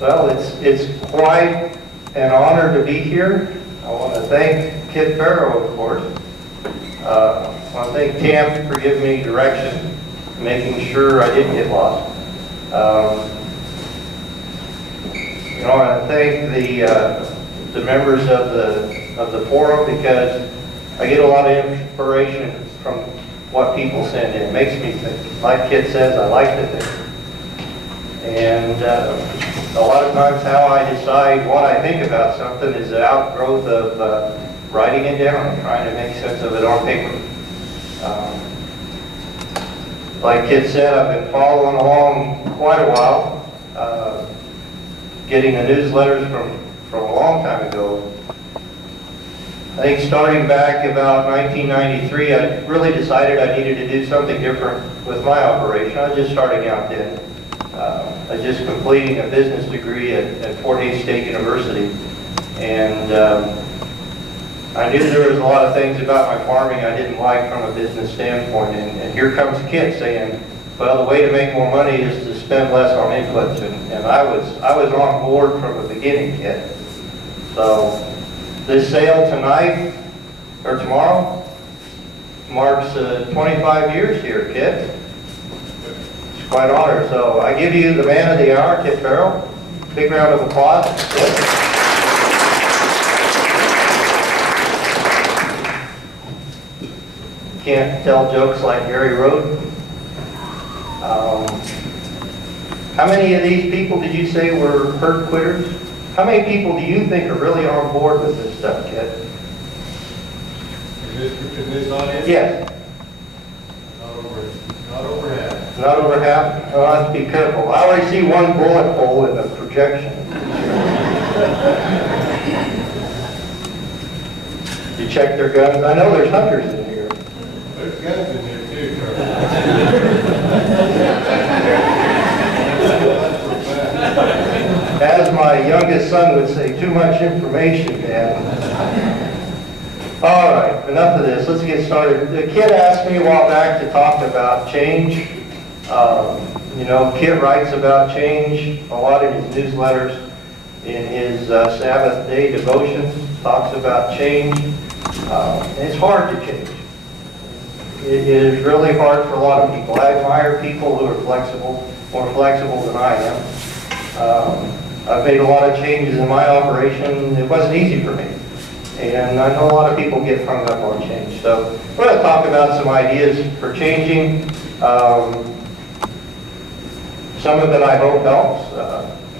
Well, it's quite an honor to be here. I want to thank Kit Farrow, of course. I want to thank Tam for giving me direction, making sure I didn't get lost. I want to thank the members of the forum, because I get a lot of inspiration from what people send in. It makes me think. Like Kit says, I like to think. And a lot of times how I decide what I think about something is the outgrowth of writing it down and trying to make sense of it on paper. Like Kit said, I've been following along quite a while, getting the newsletters from a long time ago. I think starting back about 1993, I really decided I needed to do something different with my operation. I was just starting out then. I was just completing a business degree at Fort Hays State University, and I knew there was a lot of things about my farming I didn't like from a business standpoint, and here comes Kit saying, well, the way to make more money is to spend less on inputs, and I was on board from the beginning, Kit. So this sale tonight, or tomorrow, marks 25 years here, Kit. Quite honored. So I give you the man of the hour, Kit Farrow. Big round of applause. Can't tell jokes like Gary Road. How many of these people did you say were herd quitters? How many people do you think are really on board with this stuff, Kit? In this audience? Yes. Not over half. Not over half? Oh, I have to be careful. I already see one bullet hole in the projection. You check their guns? I know there's hunters in here. There's guns in here too, Charlie. As my youngest son would say, too much information, Dad. All right, enough of this. Let's get started. The Kit asked me a while back to talk about change. Kit writes about change a lot in his newsletters. In his Sabbath day devotions, talks about change. It's hard to change. It is really hard for a lot of people. I admire people who are flexible, more flexible than I am. I've made a lot of changes in my operation. It wasn't easy for me. And I know a lot of people get hung up on change. So we're going to talk about some ideas for changing. Some of it I hope helps.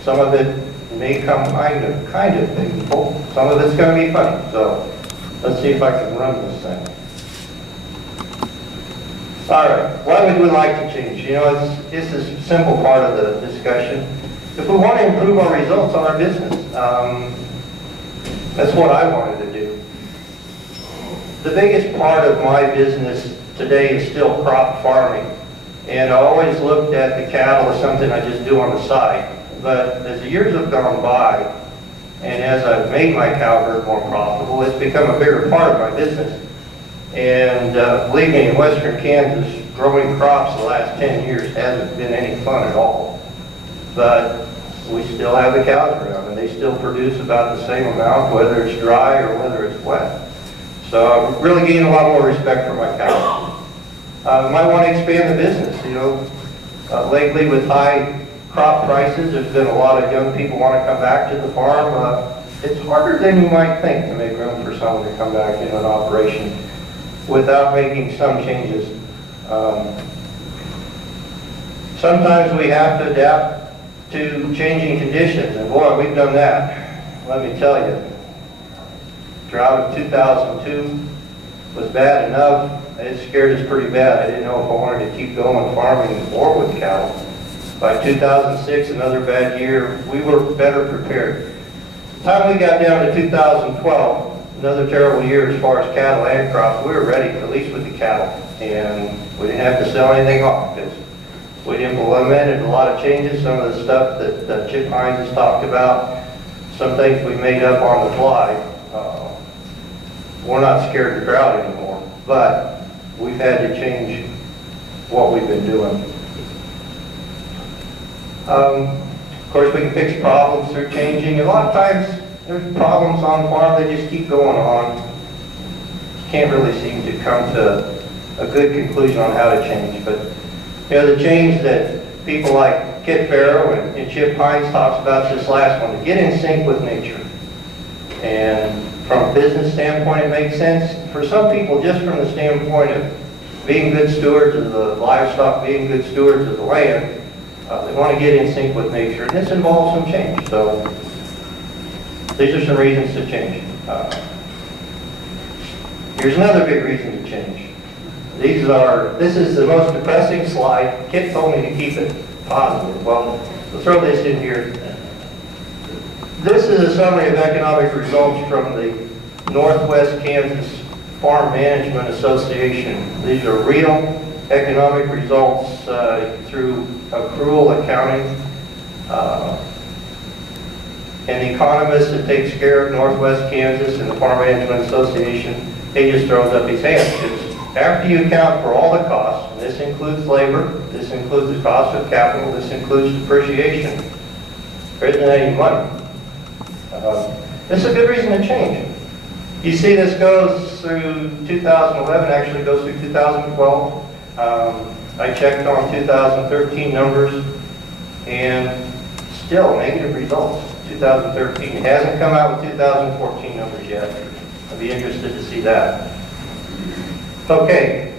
Some of it may come kind of painful. Some of it's going to be funny. So let's see if I can run this thing. All right, why would we like to change? It's a simple part of the discussion. If we want to improve our results on our business, that's what I wanted to do. The biggest part of my business today is still crop farming. And I always looked at the cattle as something I just do on the side. But as the years have gone by, and as I've made my cow herd more profitable, it's become a bigger part of my business. And believe me, in western Kansas, growing crops the last 10 years hasn't been any fun at all. But we still have the cows around, and they still produce about the same amount, whether it's dry or whether it's wet. So I've really gained a lot more respect for my cows. Might want to expand the business. Lately with high crop prices, there's been a lot of young people want to come back to the farm. It's harder than you might think to make room for someone to come back into an operation without making some changes. Sometimes we have to adapt to changing conditions, and boy, we've done that. Let me tell you, drought of 2002 was bad enough. It scared us pretty bad. I didn't know if I wanted to keep going farming or with cattle. By 2006, another bad year, we were better prepared. By the time we got down to 2012, another terrible year as far as cattle and crops, we were ready, at least with the cattle, and we didn't have to sell anything off because we implemented a lot of changes. Some of the stuff that Chip Hines has talked about, some things we made up on the fly. We're not scared of drought anymore, but we've had to change what we've been doing. Of course, we can fix problems through changing. A lot of times, there's problems on the farm that just keep going on. Can't really seem to come to a good conclusion on how to change. But, you know, the change that people like Kit Farrow and Chip Hines talks about this last one, to get in sync with nature. And from a business standpoint, it makes sense. For some people, just from the standpoint of being good stewards of the livestock, being good stewards of the land, they want to get in sync with nature. And this involves some change. So these are some reasons to change. Here's another big reason to change. This is the most depressing slide. Kit told me to keep it positive. Well, we'll throw this in here. This is a summary of economic results from the Northwest Kansas Farm Management Association. These are real economic results through accrual accounting. An economist that takes care of Northwest Kansas and the Farm Management Association, he just throws up his hands. It's after you account for all the costs, and this includes labor, this includes the cost of capital, this includes depreciation, there isn't any money. This is a good reason to change. You see this goes through 2011, actually goes through 2012. I checked on 2013 numbers, and still negative results. 2013. It hasn't come out with 2014 numbers yet. I'd be interested to see that. Okay.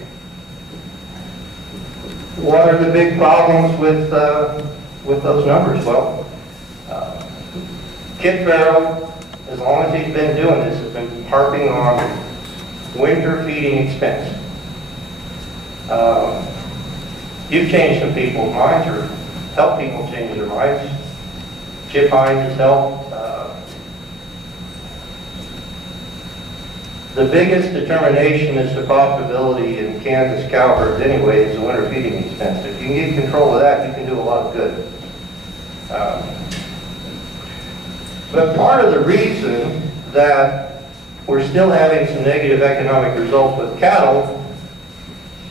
What are the big problems with those numbers? Well, Kit Farrow, as long as he's been doing this, has been harping on winter feeding expense. You've changed some people's minds, or helped people change their minds. Chip Hines has helped. The biggest determination as to profitability in Kansas cow herds anyway is the winter feeding expense. If you can get control of that, you can do a lot of good. But part of the reason that we're still having some negative economic results with cattle,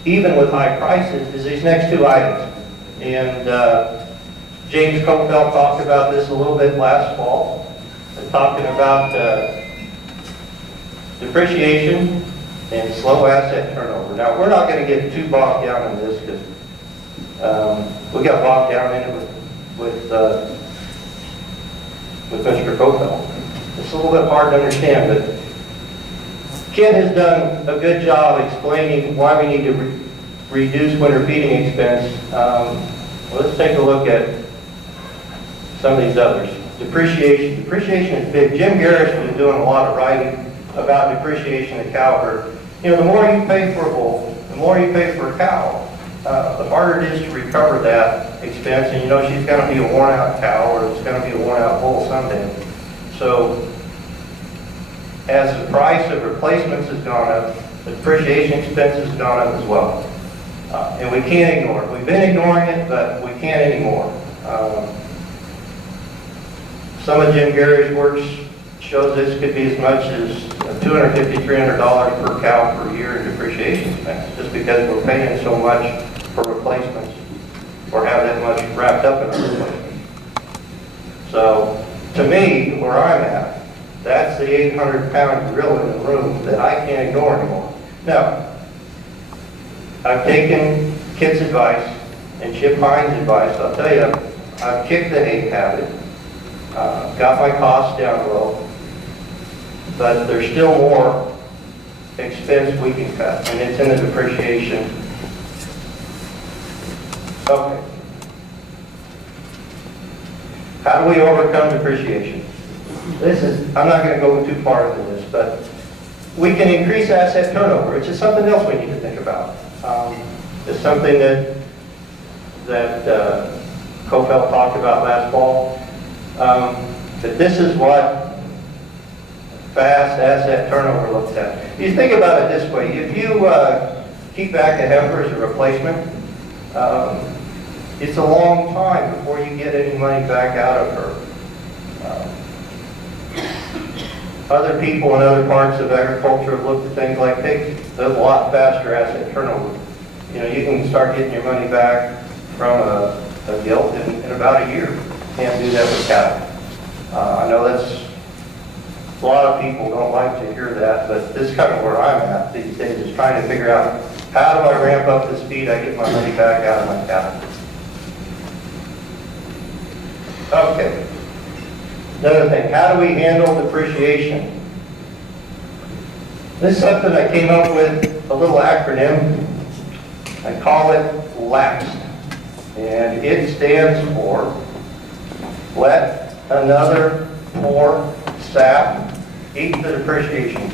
even with high prices, is these next two items. And James Copel talked about this a little bit last fall, talking about depreciation and slow asset turnover. Now, we're not going to get too bogged down in this because we got bogged down in it with Mr. Copel. It's a little bit hard to understand, but Kit has done a good job explaining why we need to reduce winter feeding expense. Let's take a look at some of these others. Depreciation. Depreciation is big. Jim Garris has been doing a lot of writing about depreciation of cow herd. You know, the more you pay for a bull, the more you pay for a cow, the harder it is to recover that expense. And you know, she's going to be a worn out cow, or it's going to be a worn out bull someday. So as the price of replacements has gone up, the depreciation expense has gone up as well. And we can't ignore it. We've been ignoring it, but we can't anymore. Some of Jim Gary's works shows this could be as much as $250, $300 per cow per year in depreciation expense, just because we're paying so much for replacements or have that much wrapped up in our replacements. So, to me, where I'm at, that's the 800-pound gorilla in the room that I can't ignore anymore. Now, I've taken Kit's advice and Chip Hines' advice. I'll tell you, I've kicked the hay habit, got my costs down low, but there's still more expense we can cut, and it's in the depreciation. Okay. How do we overcome depreciation? I'm not going to go too far into this, but we can increase asset turnover. It's just something else we need to think about. It's something that Copel talked about last fall. But this is what fast asset turnover looks at. You think about it this way. If you keep back a heifer as a replacement, it's a long time before you get any money back out of her. Other people in other parts of agriculture have looked at things like pigs. There's a lot faster asset turnover. You know, you can start getting your money back from a gilt in about a year. can't do that with cattle. I know that's, a lot of people don't like to hear that, but this is kind of where I'm at these days, is trying to figure out how do I ramp up the speed I get my money back out of my cattle. Okay. Another thing, how do we handle depreciation? This is something I came up with, a little acronym. I call it LAPST. And it stands for Let Another Poor Sap Eat the Depreciation.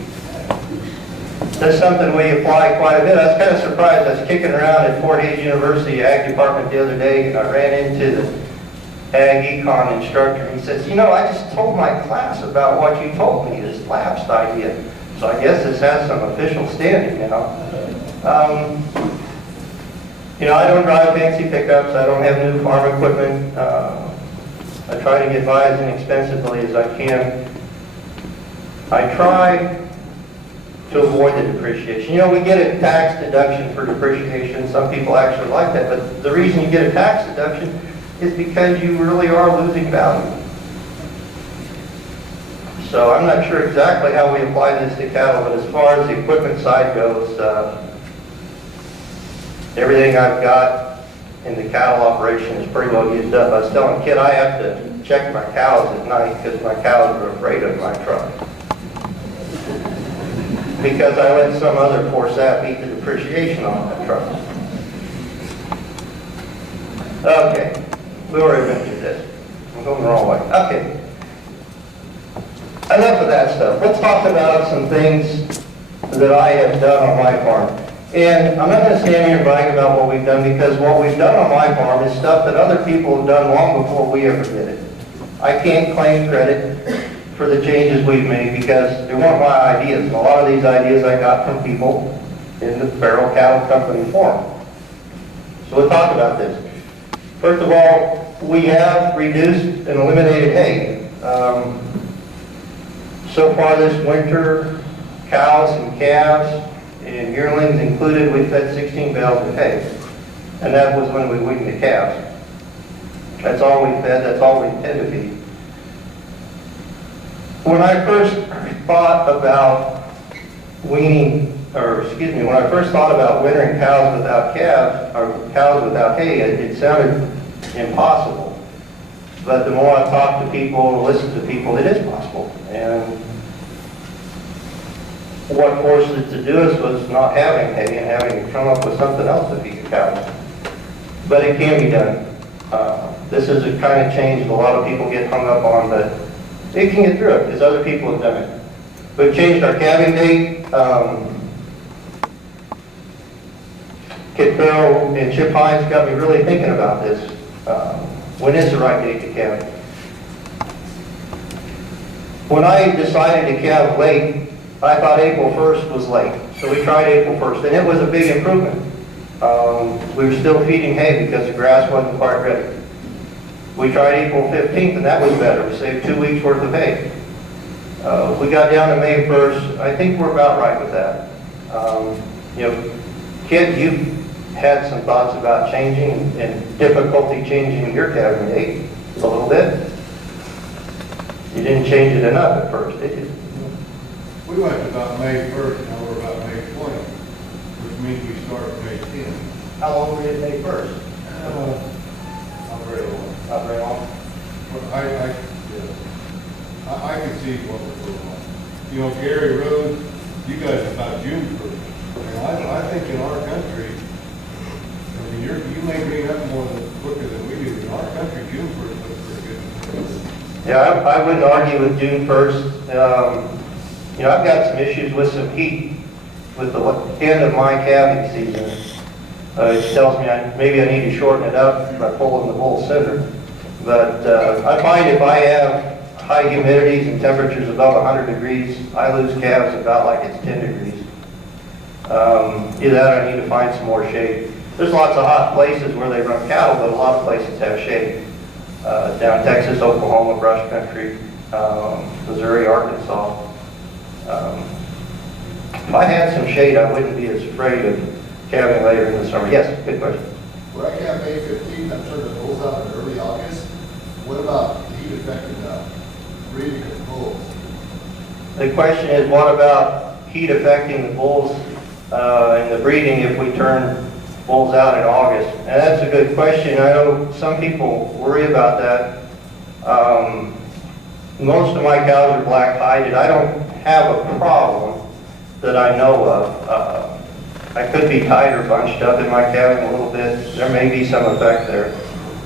That's something we apply quite a bit. I was kind of surprised. I was kicking around at Fort Hays University Ag Department the other day, and I ran into the Ag Econ instructor. He says, you know, I just told my class about what you told me, this LAPST idea. So I guess this has some official standing now. You know, I don't drive fancy pickups. I don't have new farm equipment. I try to get by as inexpensively as I can. I try to avoid the depreciation. You know, we get a tax deduction for depreciation. Some people actually like that, but the reason you get a tax deduction is because you really are losing value. So I'm not sure exactly how we apply this to cattle, but as far as the equipment side goes, everything I've got in the cattle operation is pretty well used up. I was telling Kid I have to check my cows at night because my cows are afraid of my truck. Because I let some other poor sap eat the depreciation on that truck. Okay, we already mentioned this. I'm going the wrong way. Okay. Enough of that stuff. Let's talk about some things that I have done on my farm. And I'm not going to stand here and brag about what we've done, because what we've done on my farm is stuff that other people have done long before we ever did it. I can't claim credit for the changes we've made because they weren't my ideas. A lot of these ideas I got from people in the Feral Cattle Company forum. So we'll talk about this. First of all, we have reduced and eliminated hay. So far this winter, cows and calves and yearlings included, we fed 16 bales of hay. And that was when we weaned the calves. That's all we fed, that's all we intend to feed. When I first thought about when I first thought about wintering cows without calves, or cows without hay, it sounded impossible. But the more I talk to people and listen to people, it is possible. And what forced it to do us was not having hay and having to come up with something else to feed the cows. But it can be done. This is a kind of change that a lot of people get hung up on, but it can get through it because other people have done it. We've changed our calving date. Kit Farrell and Chip Hines got me really thinking about this. When is the right date to calve? When I decided to calve late, I thought April 1st was late. So we tried April 1st, and it was a big improvement. We were still feeding hay because the grass wasn't quite ready. We tried April 15th, and that was better. We saved 2 weeks worth of hay. We got down to May 1st. I think we're about right with that. You know, Kid, you had some thoughts about changing and difficulty changing your calving date a little bit. You didn't change it enough at first, did you? We went about May 1st, now we're about May 20th, which means we start May 10th. How long were you at May 1st? Not very long. Not very long. But I can see what we're doing. You know, Gary Road, you guys about June 1st. And I think in our country, I mean, you may bring up more quicker than we do. In our country, June 1st looks pretty good. Yeah, I wouldn't argue with June 1st. You know, I've got some issues with some heat with the end of my calving season. It tells me maybe I need to shorten it up by pulling the bull sooner. But I find if I have high humidities and temperatures above 100 degrees, I lose calves about like it's 10 degrees. Either that or I need to find some more shade. There's lots of hot places where they run cattle, but a lot of places have shade. Down Texas, Oklahoma, brush country, Missouri, Arkansas. If I had some shade, I wouldn't be as afraid of calving later in the summer. Yes, good question. Where I calve May 15th, I'm turning the bulls out in early August. What about heat affected breeding of bulls? The question is, what about heat affecting the bulls and the breeding if we turn bulls out in August? And that's a good question. I know some people worry about that. Most of my cows are black hided. I don't have a problem that I know of. I could be tied or bunched up in my cabin a little bit. There may be some effect there.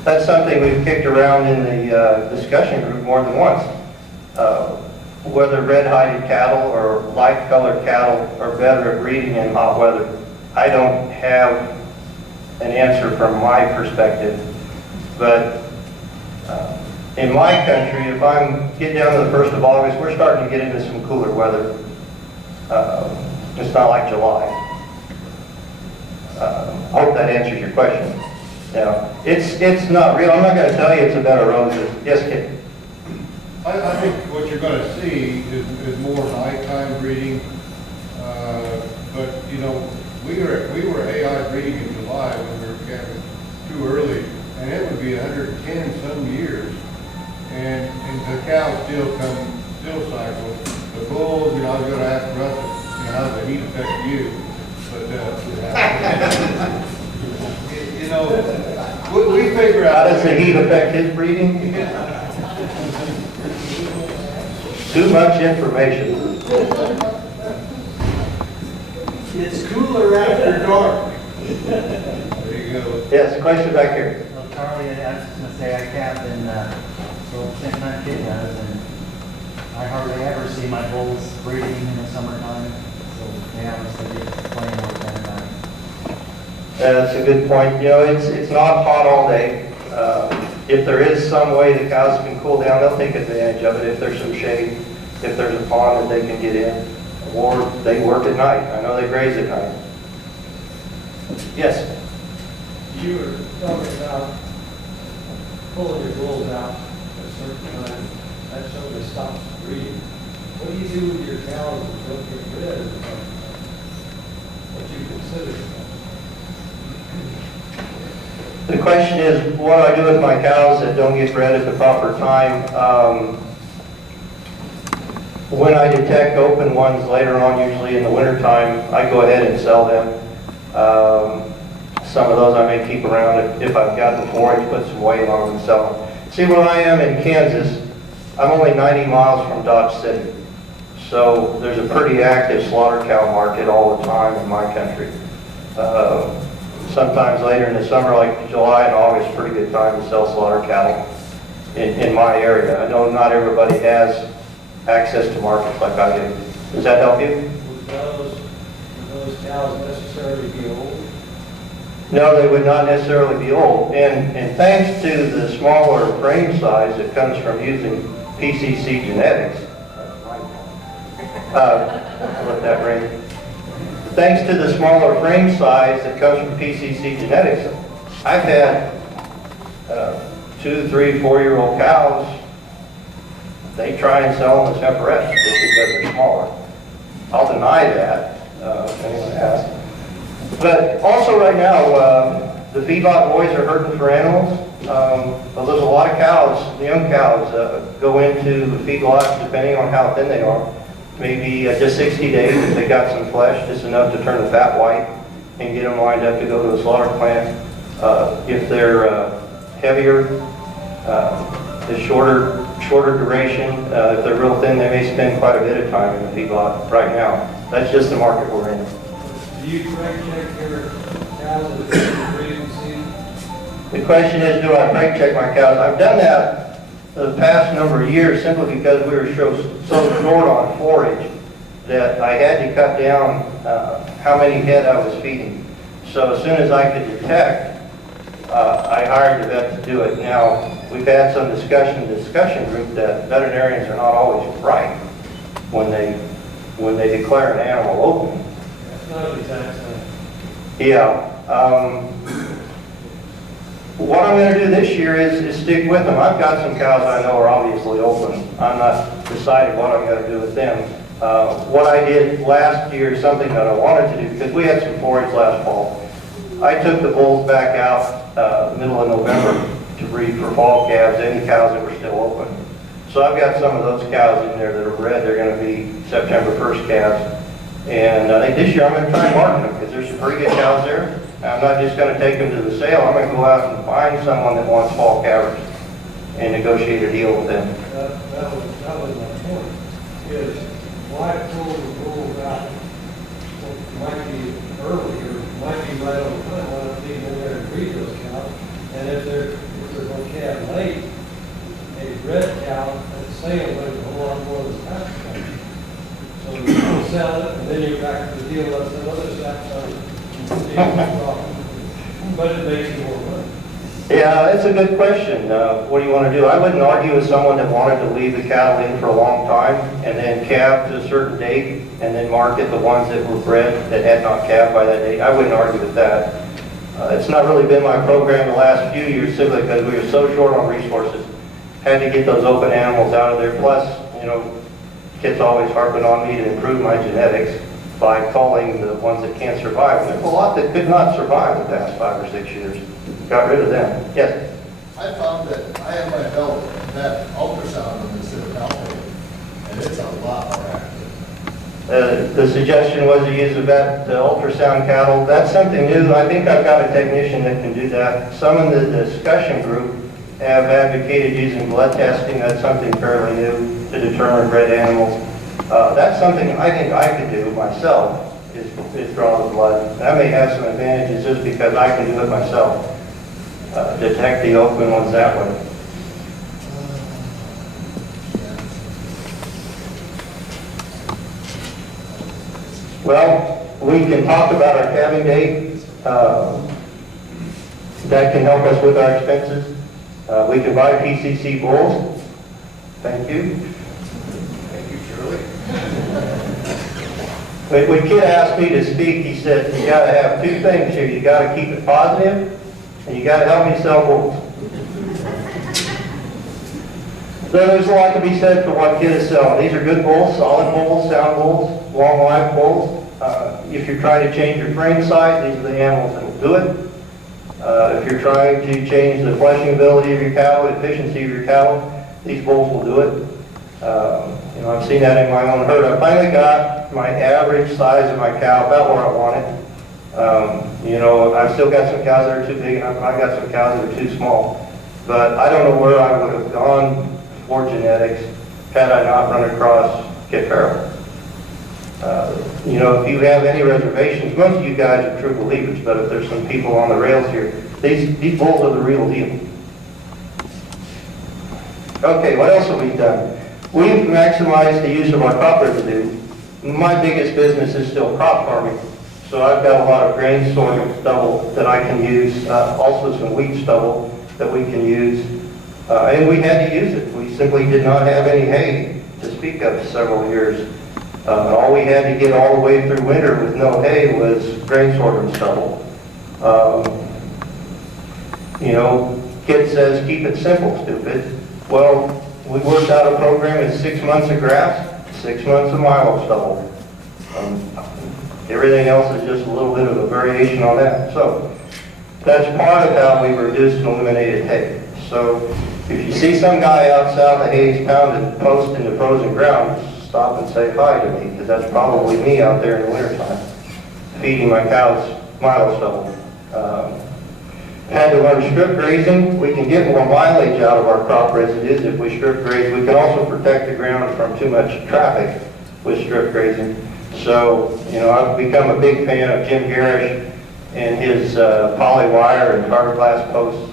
That's something we've kicked around in the discussion group more than once. Whether red-hided cattle or light-colored cattle are better at breeding in hot weather. I don't have an answer from my perspective, but in my country, if I'm getting down to the 1st of August, we're starting to get into some cooler weather. It's not like July. Hope that answers your question. Yeah, it's not real. I'm not going to tell you it's a bed of roses. Yes, kid. I think what you're going to see is more nighttime breeding. But you know, we were AI breeding in July when we were calving too early, and it would be 110 some years, and the cows still cycle. The bulls, you know, I was going to ask Russ, you know, how does the heat affect you? But you know, we figure out. How does the heat affect his breeding? Too much information. It's cooler after dark. There you go. Yes, question back here. Well, Charlie, I was just going to say, I calved in, well, since my kid does, and I hardly ever see my bulls breeding in the summertime, so they obviously get plenty more time at night. That's a good point. You know, it's not hot all day. If there is some way the cows can cool down, they'll take advantage of it. If there's some shade, if there's a pond that they can get in, or they work at night. I know they graze at night. Yes? You were talking about pulling your bulls out at a certain time. That shows they stop breeding. What do you do with your cows that don't get rid of what you consider? The question is, what do I do with my cows that don't get bred at the proper time? When I detect open ones later on, usually in the wintertime, I go ahead and sell them. Some of those I may keep around if I've got the forage, put some weight on them and sell them. See, where I am in Kansas, I'm only 90 miles from Dodge City. So there's a pretty active slaughter cow market all the time in my country. Sometimes later in the summer, like July and August, pretty good time to sell slaughter cattle in my area. I know not everybody has access to markets like I do. Does that help you? Would those cows necessarily be old? No, they would not necessarily be old. And thanks to the smaller frame size that comes from using PCC genetics, let that ring. Thanks to the smaller frame size that comes from PCC genetics, I've had 2, 3, 4-year-old cows. They try and sell them as heiferettes just because they're smaller. I'll deny that if anyone asks. But also right now, the feedlot boys are hurting for animals. But there's a lot of cows, the young cows, go into the feedlots depending on how thin they are. Maybe just 60 days if they got some flesh, just enough to turn the fat white and get them lined up to go to the slaughter plant. If they're heavier, the shorter duration, if they're real thin, they may spend quite a bit of time in the feedlot right now. That's just the market we're in. Do you preg check your cows at the breeding season? The question is, do I preg check my cows? I've done that the past number of years simply because we were so short on forage that I had to cut down how many head I was feeding. So as soon as I could detect, I hired a vet to do it. Now, we've had some discussion in the discussion group that veterinarians are not always right when they declare an animal open. That's not an exact science. Yeah. What I'm going to do this year is stick with them. I've got some cows I know are obviously open. I'm not deciding what I'm going to do with them. What I did last year is something that I wanted to do because we had some forage last fall. I took the bulls back out middle of November to breed for fall calves, any cows that were still open. So I've got some of those cows in there that are bred. They're going to be September 1st calves. And I think this year I'm going to try and market them because there's some pretty good cows there. I'm not just going to take them to the sale. I'm going to go out and find someone that wants fall calvers and negotiate a deal with them. That was my point, is why pull the bulls out? Well, might be earlier, might be right on time, why not leave them in there and breed those cows? And if they're going to calve late, a bred cow at the sale weighs a whole lot more than pasture cow. So you sell it, and then you're back to the deal of some other stuff, but it makes you more money. Yeah, that's a good question. What do you want to do? I wouldn't argue with someone that wanted to leave the cattle in for a long time and then calve to a certain date and then market the ones that were bred that had not calved by that date. I wouldn't argue with that. It's not really been my program the last few years simply because we were so short on resources. Had to get those open animals out of there. Plus, you know, kids always harping on me to improve my genetics by calling the ones that can't survive. And there's a lot that could not survive the past 5 or 6 years. Got rid of them. Yes? I found that I have my belt that ultrasound on this palpable, and it's a lot more accurate. The suggestion was to use the vet ultrasound cattle. That's something new. I think I've got a technician that can do that. Some in the discussion group have advocated using blood testing. That's something fairly new to determine bred animals. That's something I think I could do myself, is draw the blood. That may have some advantages just because I can do it myself. Detect the open ones that way. Well, we can talk about our calving date. That can help us with our expenses. We can buy PCC bulls. Thank you. Thank you, Shirley. When Kid asked me to speak, he said, you got to have 2 things here. You got to keep it positive, and you got to help me sell bulls. So there's a lot to be said for what Kid is selling. These are good bulls, solid bulls, sound bulls, long life bulls. If you're trying to change your frame size, these are the animals that will do it. If you're trying to change the fleshing ability of your cattle, efficiency of your cattle, these bulls will do it. You know, I've seen that in my own herd. I finally got my average size of my cow about where I want it. You know, I've still got some cows that are too big, and I've got some cows that are too small. But I don't know where I would have gone for genetics had I not run across Kit Farrell. You know, if you have any reservations, most of you guys are true believers, but if there's some people on the rails here, these bulls are the real deal. Okay, what else have we done? We've maximized the use of our crop residue. My biggest business is still crop farming, so I've got a lot of grain sorghum stubble that I can use, also some wheat stubble that we can use, and we had to use it. We simply did not have any hay to speak of several years. All we had to get all the way through winter with no hay was grain sorghum stubble. You know, Kid says, keep it simple, stupid. Well, we worked out a program in 6 months of grass, 6 months of milo stubble. Everything else is just a little bit of a variation on that. So that's part of how we reduced and eliminated hay. So if you see some guy out south of hay's pounded post in the frozen ground, stop and say hi to me, because that's probably me out there in the wintertime, feeding my cows milo stubble. Had to learn strip grazing. We can get more mileage out of our crop residues if we strip graze. We can also protect the ground from too much traffic with strip grazing. So, you know, I've become a big fan of Jim Garish and his poly wire and fiberglass posts.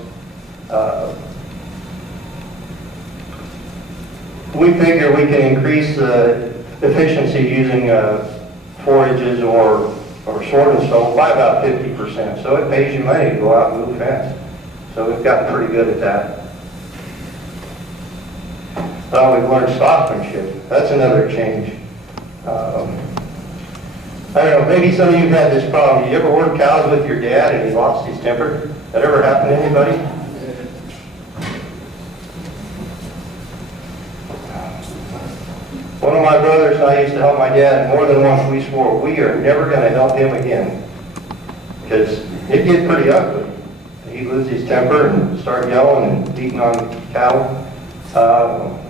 We figure we can increase the efficiency using forages or sorghum stubble by about 50%. So it pays you money to go out and move fast. So we've gotten pretty good at that. Well, we've learned stockmanship. That's another change. I don't know, maybe some of you have had this problem. You ever work cows with your dad and he lost his temper? That ever happened to anybody? One of my brothers and I used to help my dad, and more than once we swore we are never going to help him again, because it get pretty ugly. He'd lose his temper and start yelling and beating on cattle. But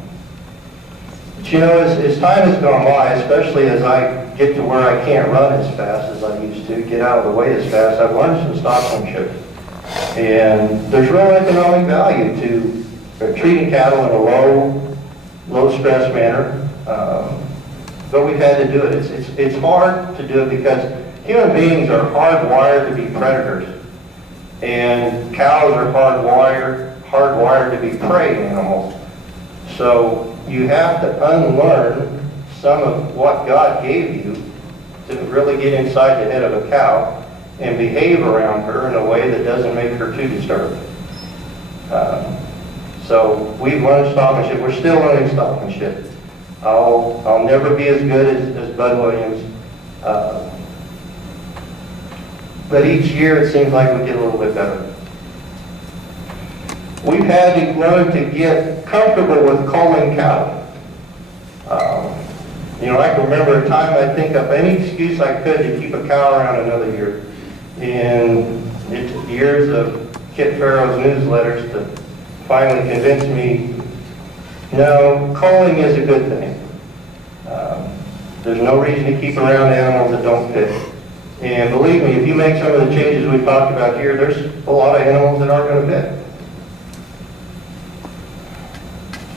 you know, as time has gone by, especially as I get to where I can't run as fast as I used to, get out of the way as fast, I've learned some stockmanship. And there's real economic value to treating cattle in a low stress manner. But we've had to do it. It's hard to do it because human beings are hardwired to be predators. And cows are hardwired to be prey animals. So you have to unlearn some of what God gave you to really get inside the head of a cow and behave around her in a way that doesn't make her too disturbed. So we've learned stockmanship. We're still learning stockmanship. I'll never be as good as Bud Williams. But each year it seems like we get a little bit better. We've had to learn to get comfortable with culling cattle. You know, I can remember a time I'd think up any excuse I could to keep a cow around another year. And it took years of Kit Farrow's newsletters to finally convince me, no, culling is a good thing. There's no reason to keep around animals that don't fit. And believe me, if you make some of the changes we've talked about here, there's a lot of animals that aren't going to fit.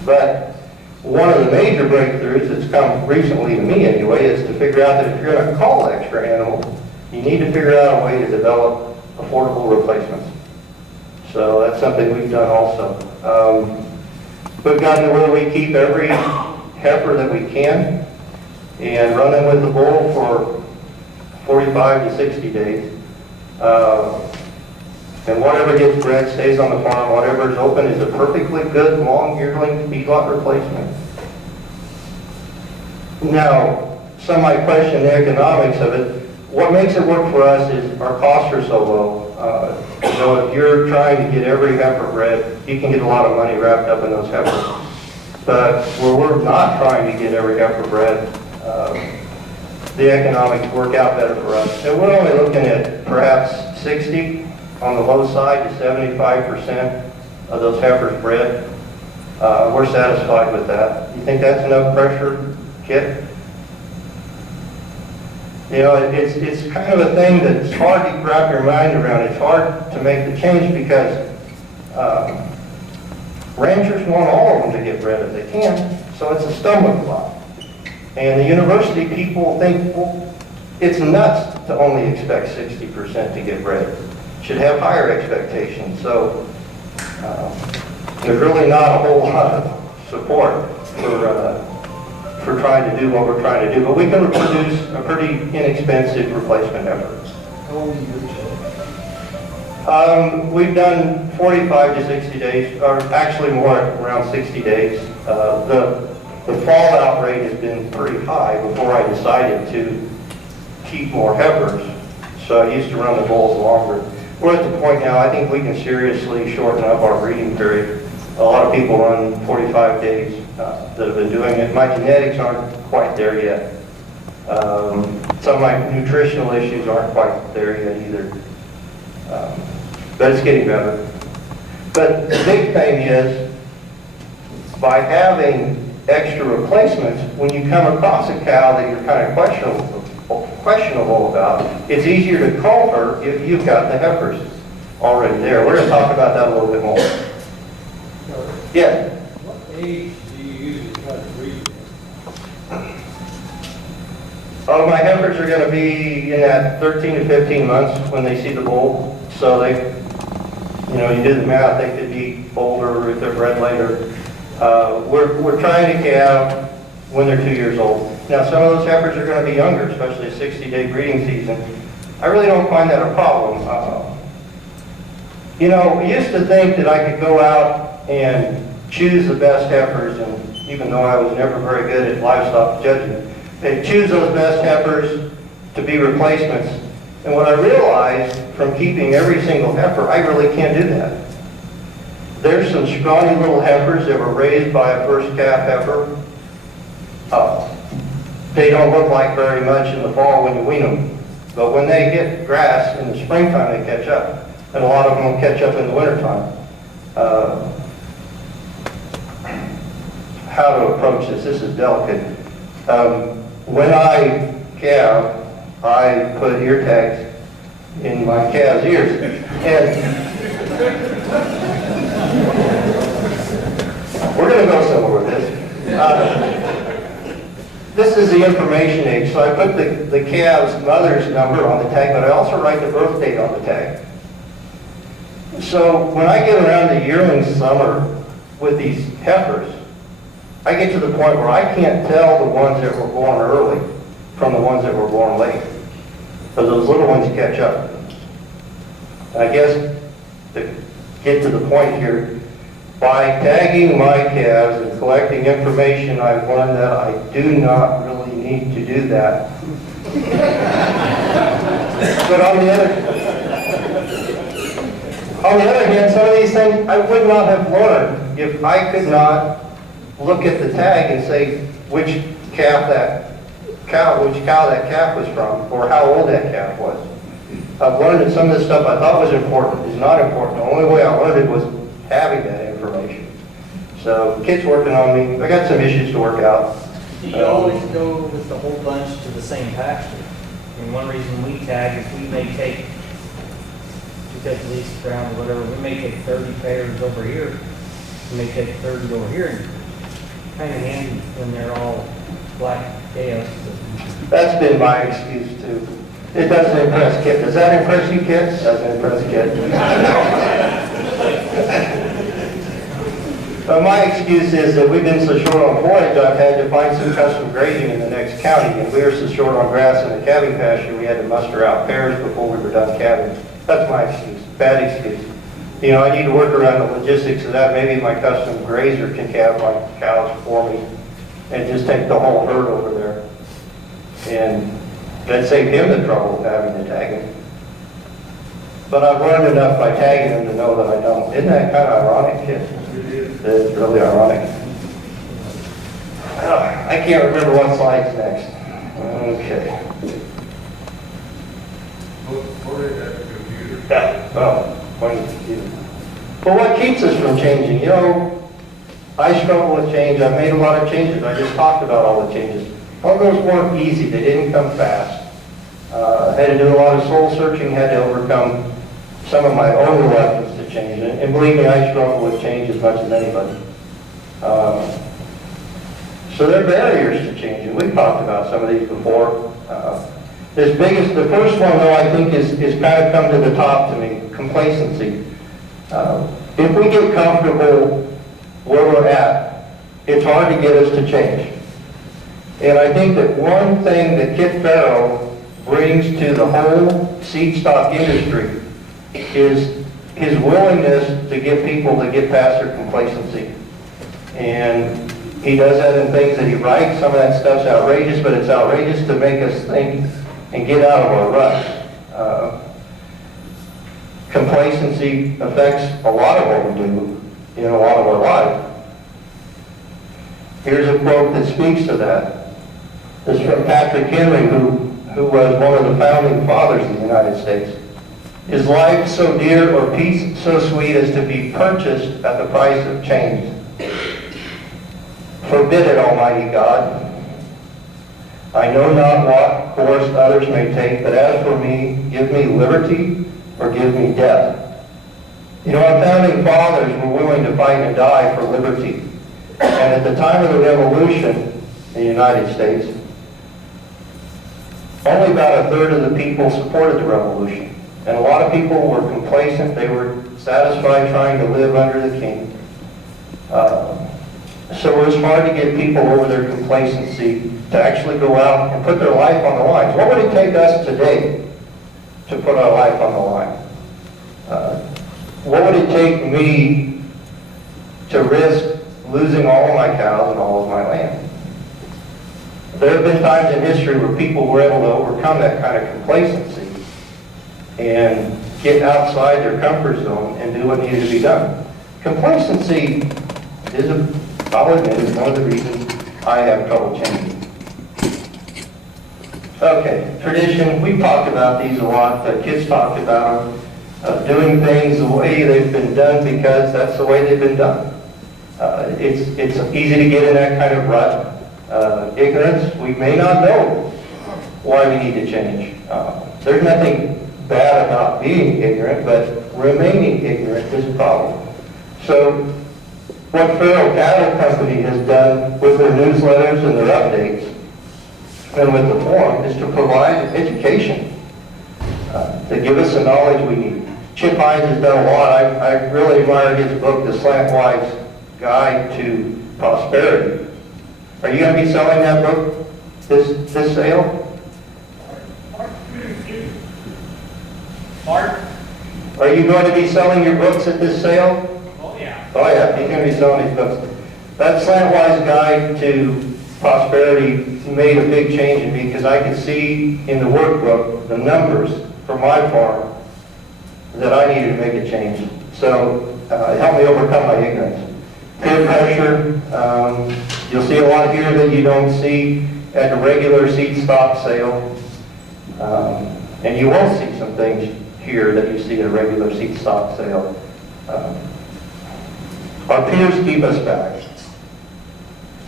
But one of the major breakthroughs that's come recently to me anyway is to figure out that if you're going to cull extra animals, you need to figure out a way to develop affordable replacements. So that's something we've done also. We've gotten to where we keep every heifer that we can and run them with the bull for 45 to 60 days. And whatever gets bred stays on the farm. Whatever is open is a perfectly good long yearling feedlot replacement. Now, some might question the economics of it. What makes it work for us is our costs are so low. You know, if you're trying to get every heifer bred, you can get a lot of money wrapped up in those heifers. But where we're not trying to get every heifer bred, the economics work out better for us. And we're only looking at perhaps 60 on the low side to 75% of those heifers bred. We're satisfied with that. You think that's enough pressure, Kit? You know, it's kind of a thing that's hard to wrap your mind around. It's hard to make the change because ranchers want all of them to get bred if they can, so it's a stumbling block. And the university people think, well, it's nuts to only expect 60% to get bred. Should have higher expectations. So there's really not a whole lot of support for trying to do what we're trying to do. But we can produce a pretty inexpensive replacement effort. How old are your children? We've done 45 to 60 days, or actually more, around 60 days. The fallout rate has been pretty high before I decided to keep more heifers. So I used to run the bulls longer. We're at the point now, I think we can seriously shorten up our breeding period. A lot of people run 45 days that have been doing it. My genetics aren't quite there yet. Some of my nutritional issues aren't quite there yet either. But it's getting better. But the big thing is, by having extra replacements, when you come across a cow that you're kind of questionable about, it's easier to cull her if you've got the heifers already there. We're going to talk about that a little bit more. Yeah? What age do you usually try to breed? Oh, my heifers are going to be in that 13 to 15 months when they see the bull. So they, you know, you do the math, they could be older if they're bred later. We're trying to calve when they're 2 years old. Now, some of those heifers are going to be younger, especially a 60-day breeding season. I really don't find that a problem. You know, we used to think that I could go out and choose the best heifers, and even though I was never very good at livestock judging, I'd choose those best heifers to be replacements. And what I realized from keeping every single heifer, I really can't do that. There's some scrawny little heifers that were raised by a first calf heifer. They don't look like very much in the fall when you wean them. But when they hit grass in the springtime, they catch up. and a lot of them will catch up in the wintertime. How to approach this? This is delicate. When I calve, I put ear tags in my calves' ears. And we're going to go somewhere with this. This is the information age, so I put the calf's mother's number on the tag, but I also write the birth date on the tag. So when I get around the yearling summer with these heifers, I get to the point where I can't tell the ones that were born early from the ones that were born late, because those little ones catch up. I guess to get to the point here, by tagging my calves and collecting information, I've learned that I do not really need to do that. But on the other hand, some of these things I would not have learned if I could not look at the tag and say which cow that calf was from, or how old that calf was. I've learned that some of the stuff I thought was important is not important. The only way I learned it was having that information. So, Kit's working on me. I got some issues to work out. Do you always go with the whole bunch to the same pasture? And one reason we tag is we may take, to take the least ground or whatever, we may take 30 pairs over here. We may take 30 over here. Kind of handy when they're all black chaos. That's been my excuse too. It doesn't impress Kit. Does that impress you, Kit? Doesn't impress Kit. My excuse is that we've been so short on forage, I've had to find some custom grazing in the next county, and we were so short on grass in the calving pasture, we had to muster out pairs before we were done calving. That's my excuse. Bad excuse. You know, I need to work around the logistics of that. Maybe my custom grazer can calve my cows for me and just take the whole herd over there. And that'd save him the trouble of having to tag him. But I've learned enough by tagging him to know that I don't. Isn't that kind of ironic, Kit? It's really ironic. I can't remember what slide's next. Okay. Put it at the computer. Yeah, well, but what keeps us from changing? You know, I struggle with change. I've made a lot of changes. I just talked about all the changes. All those weren't easy. They didn't come fast. I had to do a lot of soul searching, had to overcome some of my own reluctance to change. And believe me, I struggle with change as much as anybody. So there are barriers to change, and we've talked about some of these before. The first one, though, I think is kind of come to the top to me, complacency. If we get comfortable where we're at, it's hard to get us to change. And I think that one thing that Kit Farrow brings to the whole seed stock industry is his willingness to get people to get past their complacency. And he does that in things that he writes. Some of that stuff's outrageous, but it's outrageous to make us think and get out of our ruts. Complacency affects a lot of what we do in a lot of our life. Here's a quote that speaks to that. It's from Patrick Henry, who was one of the founding fathers of the United States. Is life so dear or peace so sweet as to be purchased at the price of change? Forbid it, Almighty God. I know not what course others may take, but as for me, give me liberty or give me death. You know, our founding fathers were willing to fight and die for liberty. And at the time of the Revolution in the United States, only about a third of the people supported the revolution. And a lot of people were complacent. They were satisfied trying to live under the king. So it was hard to get people over their complacency to actually go out and put their life on the line. What would it take us today to put our life on the line? What would it take me to risk losing all of my cows and all of my land? There have been times in history where people were able to overcome that kind of complacency and get outside their comfort zone and do what needed to be done. Complacency is, I'll admit, is one of the reasons I have trouble changing. Okay, tradition, we've talked about these a lot, the kids talked about them. doing things the way they've been done because that's the way they've been done. It's easy to get in that kind of rut. Ignorance, we may not know why we need to change. There's nothing bad about being ignorant, but remaining ignorant is a problem. So what Feral Cattle Company has done with their newsletters and their updates and with the forum is to provide education, to give us the knowledge we need. Chip Hines has done a lot. I really admire his book, The Slantwise Guide to Prosperity. Are you going to be selling that book this sale? Mark? Are you going to be selling your books at this sale? Oh, yeah. Oh yeah, he's going to be selling these books. That Slantwise Guide to Prosperity made a big change in me because I could see in the workbook the numbers for my farm that I needed to make a change. So it helped me overcome my ignorance. Peer pressure, you'll see a lot here that you don't see at the regular seed stock sale. And you won't see some things here that you see at a regular seed stock sale. Our peers keep us back.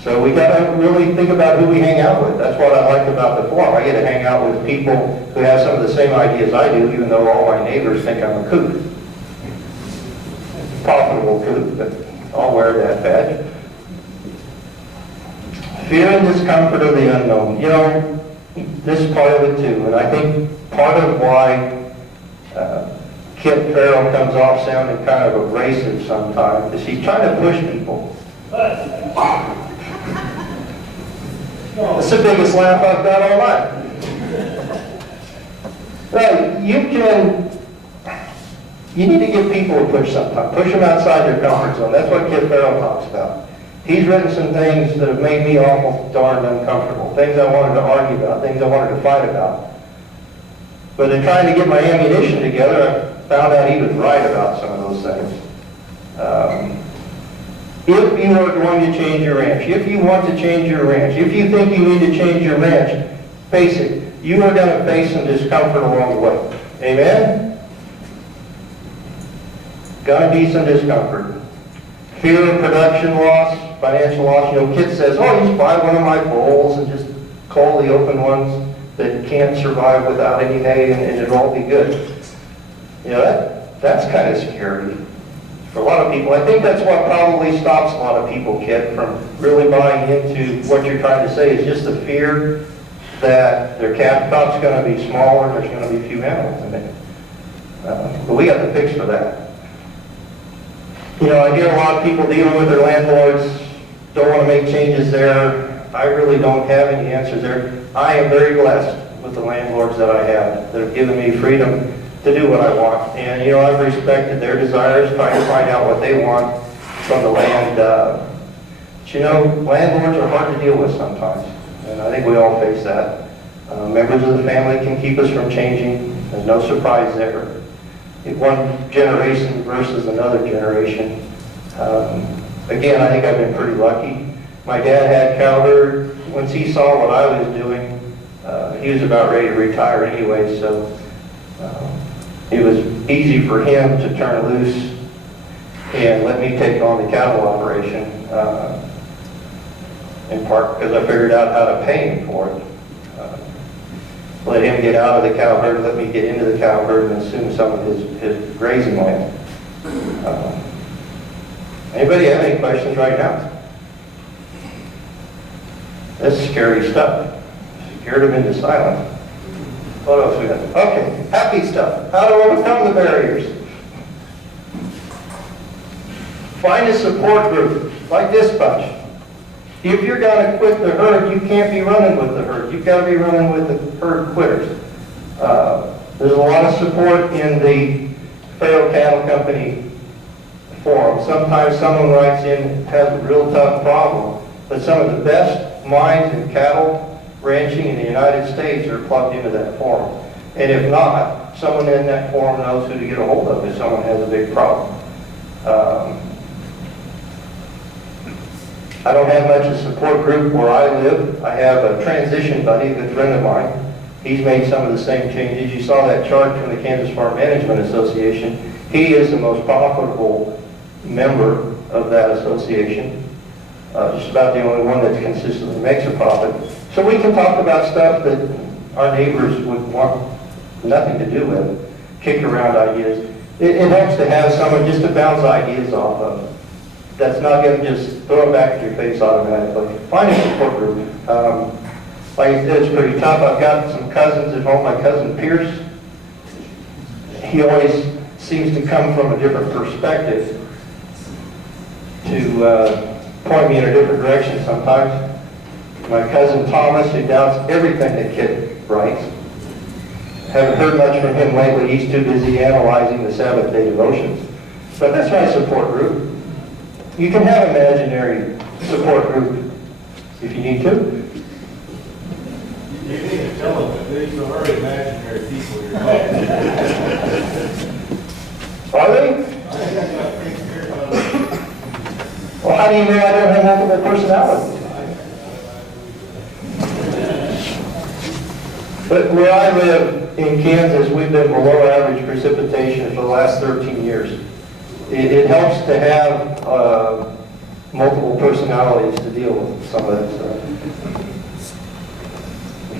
So we got to really think about who we hang out with. That's what I like about the forum. I get to hang out with people who have some of the same ideas I do, even though all my neighbors think I'm a kook. Profitable kook, but I'll wear that badge. Fear and discomfort of the unknown. You know, this is part of it too. And I think part of why Kit Farrell comes off sounding kind of abrasive sometimes is he's trying to push people. It's the biggest laugh I've got all night. Well, you need to give people a push sometimes. Push them outside their comfort zone. That's what Kit Farrell talks about. He's written some things that have made me awful darned uncomfortable. Things I wanted to argue about, things I wanted to fight about. But in trying to get my ammunition together, I found out he was right about some of those things. If you are going to change your ranch, if you want to change your ranch, if you think you need to change your ranch, face it, you are going to face some discomfort along the way. Amen? Going to be some discomfort. Fear of production loss, financial loss. You know, Kit says, oh, just buy one of my bulls and just cull the open ones that can't survive without any hay and it'll all be good. You know, that's kind of scary for a lot of people. I think that's what probably stops a lot of people, Kit, from really buying into what you're trying to say is just the fear that their calf crop's going to be smaller, there's going to be few animals in it. But we got the fix for that. You know, I hear a lot of people dealing with their landlords, don't want to make changes there. I really don't have any answers there. I am very blessed with the landlords that I have that have given me freedom to do what I want. And, you know, I've respected their desires, trying to find out what they want from the land. But, you know, landlords are hard to deal with sometimes. And I think we all face that. Members of the family can keep us from changing. There's no surprise there. If one generation versus another generation. Again, I think I've been pretty lucky. My dad had cow herd. Once he saw what I was doing, he was about ready to retire anyway, so it was easy for him to turn loose and let me take on the cattle operation, in part because I figured out how to pay him for it. Let him get out of the cow herd, let me get into the cow herd and assume some of his grazing land. Anybody have any questions right now? That's scary stuff. Scared them into silence. What else we got? Okay, happy stuff. How to overcome the barriers. Find a support group, like this bunch. If you're going to quit the herd, you can't be running with the herd. You've got to be running with the herd quitters. There's a lot of support in the Feral Cattle Company forum. Sometimes someone writes in, has a real tough problem, but some of the best minds in cattle ranching in the United States are plugged into that forum. And if not, someone in that forum knows who to get a hold of if someone has a big problem. I don't have much of a support group where I live. I have a transition buddy, a good friend of mine, He's made some of the same changes. You saw that chart from the Kansas Farm Management Association. He is the most profitable member of that association. Just about the only one that consistently makes a profit. So we can talk about stuff that our neighbors would want nothing to do with, kick around ideas. It helps to have someone just to bounce ideas off of. That's not going to just throw it back in your face automatically. Find a support group. Like I said, it's pretty tough. I've got some cousins at home. My cousin Pierce, he always seems to come from a different perspective to point me in a different direction sometimes. My cousin Thomas, who doubts everything that Kit writes. Haven't heard much from him lately. He's too busy analyzing the Sabbath-day devotions. But that's my support group. You can have imaginary support group if you need to. You need to tell them that these are imaginary people you're talking Are they? Well, how do you know I don't have multiple personalities? But where I live in Kansas, we've been below average precipitation for the last 13 years. It helps to have multiple personalities to deal with some of that stuff.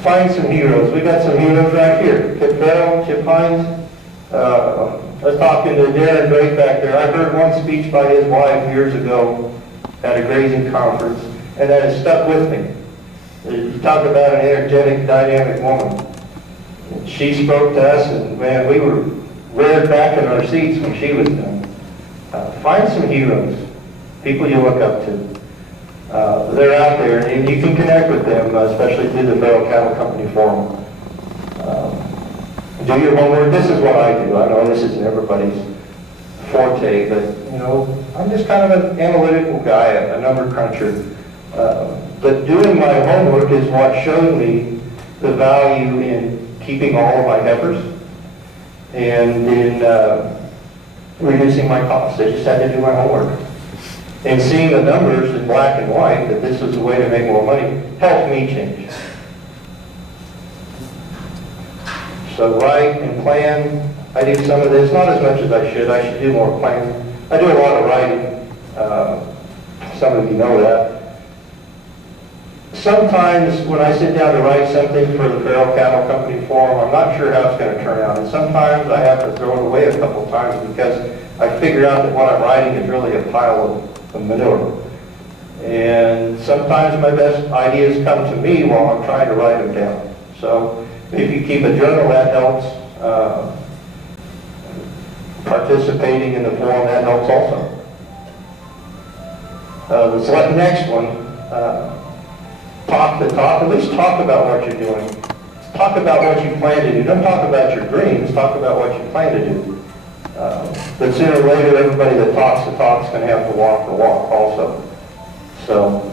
Find some heroes. We got some heroes right here. Kip Bell, Chip Hines. I was talking to Darren Drake back there. I heard one speech by his wife years ago at a grazing conference, and that has stuck with me. You talk about an energetic, dynamic woman. She spoke to us, and man, we were reared back in our seats when she was done. Find some heroes, people you look up to. They're out there, and you can connect with them, especially through the Federal Cattle Company Forum. Do your homework. This is what I do. I know this isn't everybody's forte, but you know, I'm just kind of an analytical guy, a number cruncher. But doing my homework is what showed me the value in keeping all of my heifers and in reducing my costs. I just had to do my homework. And seeing the numbers in black and white, that this was a way to make more money, helped me change. So write and plan. I do some of this, not as much as I should. I should do more planning. I do a lot of writing. Some of you know that. Sometimes when I sit down to write something for the Feral Cattle Company Forum, I'm not sure how it's going to turn out. And sometimes I have to throw it away a couple of times because I figure out that what I'm writing is really a pile of manure. And sometimes my best ideas come to me while I'm trying to write them down. So if you keep a journal, that helps. Participating in the forum, that helps also. The next one. Talk the talk, at least talk about what you're doing. Talk about what you plan to do. Don't talk about your dreams, talk about what you plan to do. But sooner or later, everybody that talks the talk's going to have to walk the walk also. So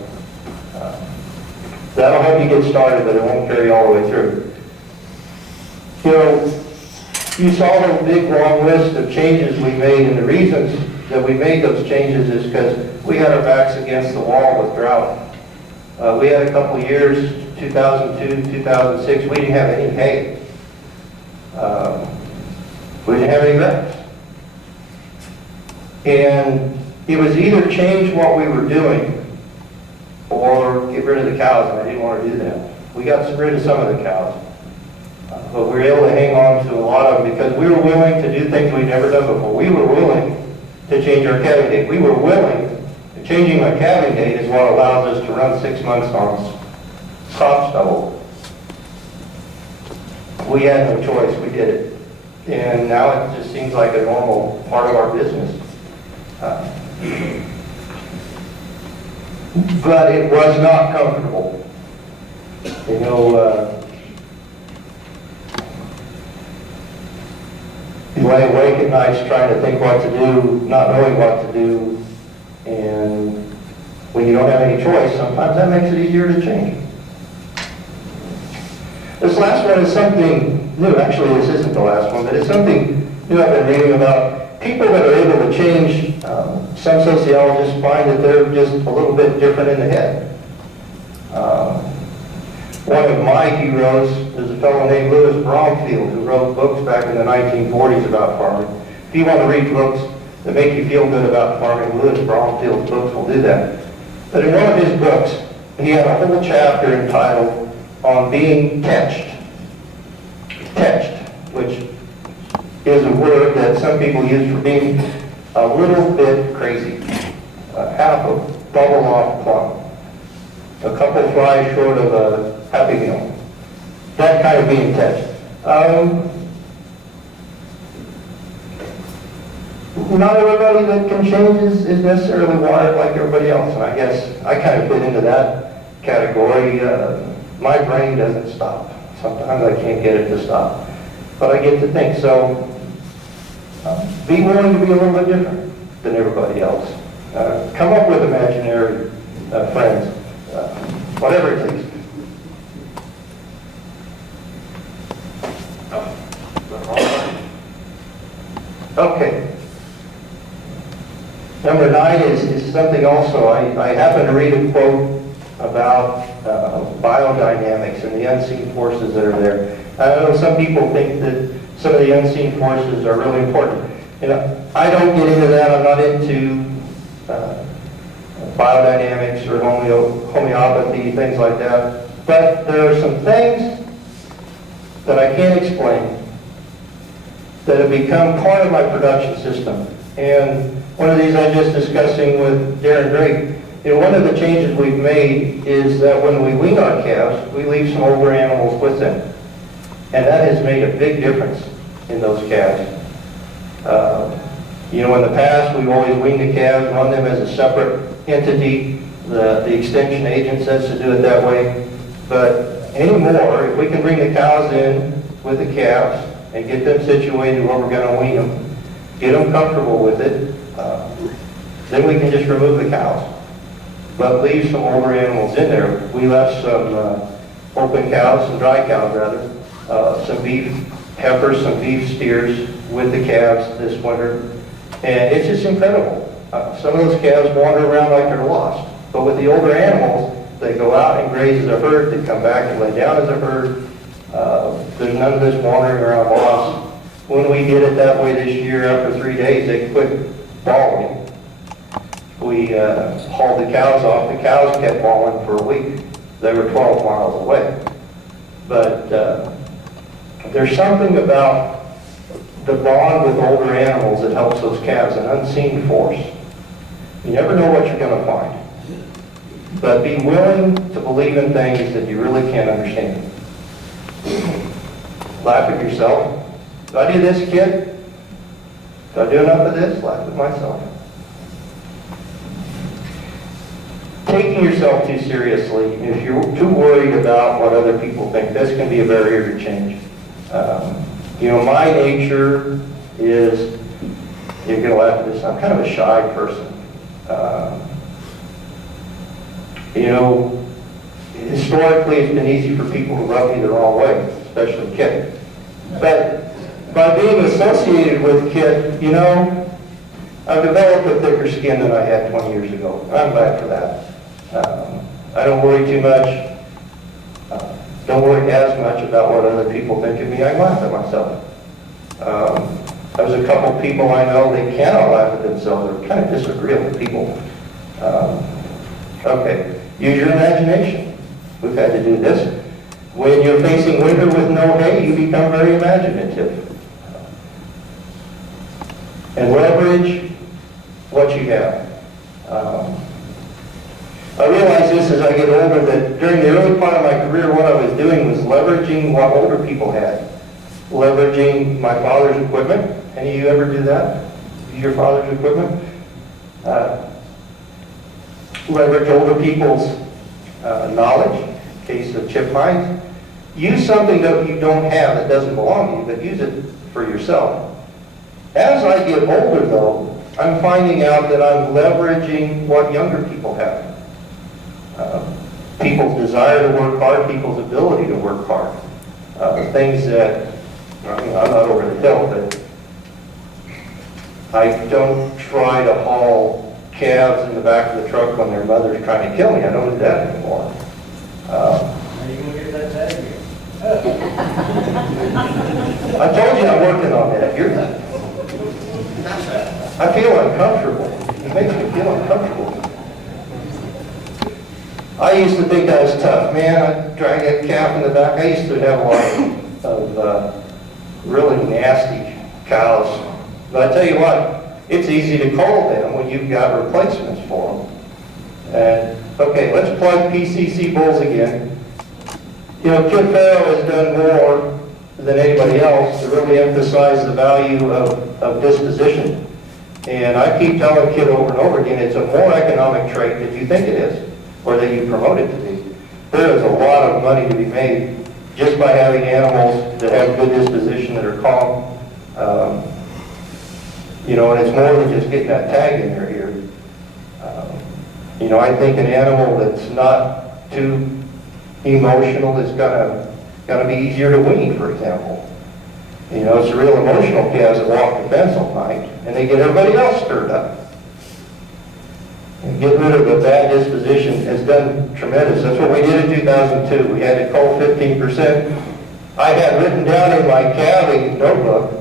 that'll help you get started, but it won't carry all the way through. You know, you saw the big long list of changes we made, and the reasons that we made those changes is because we had our backs against the wall with drought. We had a couple years, 2002, 2006, we didn't have any hay. We didn't have any grass. And it was either change what we were doing or get rid of the cows, and I didn't want to do that. We got rid of some of the cows. But we were able to hang on to a lot of them because we were willing to do things we'd never done before. We were willing to change our calving date. We were willing. Changing my calving date is what allows us to run 6 months on soft stubble. We had no choice, we did it. And now it just seems like a normal part of our business. But it was not comfortable. You know, you lay awake at nights trying to think what to do, not knowing what to do. And when you don't have any choice, sometimes that makes it easier to change. This last one is something new. Actually, this isn't the last one, but it's something new I've been reading about. People that are able to change, some sociologists find that they're just a little bit different in the head. One of my heroes is a fellow named Lewis Bromfield, who wrote books back in the 1940s about farming. If you want to read books that make you feel good about farming, Lewis Bromfield's books will do that. But in one of his books, he had a whole chapter entitled on being tetched. Tetched, which is a word that some people use for being a little bit crazy. Half a bubble off plum. A couple flies short of a Happy Meal. That kind of being tetched. Not everybody that can change is necessarily wired like everybody else, and I guess I kind of fit into that category. My brain doesn't stop. Sometimes I can't get it to stop, but I get to think. So be willing to be a little bit different than everybody else. Come up with imaginary friends, whatever it takes. Okay. Number 9 is something also. I happened to read a quote about biodynamics and the unseen forces that are there. I know some people think that some of the unseen forces are really important. You know, I don't get into that. I'm not into biodynamics or homeopathy, things like that. But there are some things that I can't explain that have become part of my production system. And one of these I'm just discussing with Darren Drake. You know, one of the changes we've made is that when we wean our calves, we leave some older animals with them. And that has made a big difference in those calves. You know, in the past, we've always weaned the calves, run them as a separate entity. The extension agent says to do it that way. But anymore, if we can bring the cows in with the calves and get them situated where we're going to wean them, get them comfortable with it, then we can just remove the cows. But leave some older animals in there. We left some open cows, some dry cows rather, some beef heifers, some beef steers with the calves this winter. And it's just incredible. Some of those calves wander around like they're lost. But with the older animals, they go out and graze as a herd, they come back and lay down as a herd. There's none of this wandering around lost. When we did it that way this year, after 3 days, they quit bawling. We hauled the cows off. The cows kept bawling for a week. They were 12 miles away. But there's something about the bond with older animals that helps those calves, an unseen force. You never know what you're going to find. But be willing to believe in things that you really can't understand. Laugh at yourself. Do I do this, kid? Do I do enough of this? Laugh at myself. Taking yourself too seriously, if you're too worried about what other people think, this can be a barrier to change. You know, my nature is, you're going to laugh at this, I'm kind of a shy person. You know, historically it's been easy for people to rub me the wrong way, especially Kit. But by being associated with Kit, you know, I've developed a thicker skin than I had 20 years ago. I'm glad for that. I don't worry too much. Don't worry as much about what other people think of me. I laugh at myself. There's a couple people I know, they cannot laugh at themselves. They're kind of disagreeable people. Okay, use your imagination. We've had to do this. When you're facing winter with no hay, you become very imaginative. And leverage what you have. I realize this as I get older, that during the early part of my career, what I was doing was leveraging what older people had. Leveraging my father's equipment. Any of you ever do that? Use your father's equipment? Leverage older people's knowledge. In case of Chip Hines. Use something that you don't have that doesn't belong to you, but use it for yourself. As I get older, though, I'm finding out that I'm leveraging what younger people have. People's desire to work hard, people's ability to work hard. Things that, I mean, I'm not over the hill, but I don't try to haul calves in the back of the truck when their mother's trying to kill me. I don't do that anymore. Are you gonna get that told you I'm working on that. You're not. I feel uncomfortable. It makes me feel uncomfortable. I used to think I was tough. Man, I'd drag that calf in the back. I used to have a lot of really nasty cows. But I tell you what, it's easy to cull them when you've got replacements for them. And, okay, let's plug PCC bulls again. You know, Kid Farrell has done more than anybody else to really emphasize the value of disposition. And I keep telling Kid over and over again, it's a more economic trait than you think it is, or that you promote it to be. There is a lot of money to be made just by having animals that have good disposition, that are calm. You know, and it's more than just getting that tag in their ear. You know, I think an animal that's not too emotional is gonna be easier to wean, for example. You know, it's the real emotional calves that walk the fence all night, and they get everybody else stirred up. And getting rid of a bad disposition has done tremendous. That's what we did in 2002. We had to cull 15%. I had written down in my calving notebook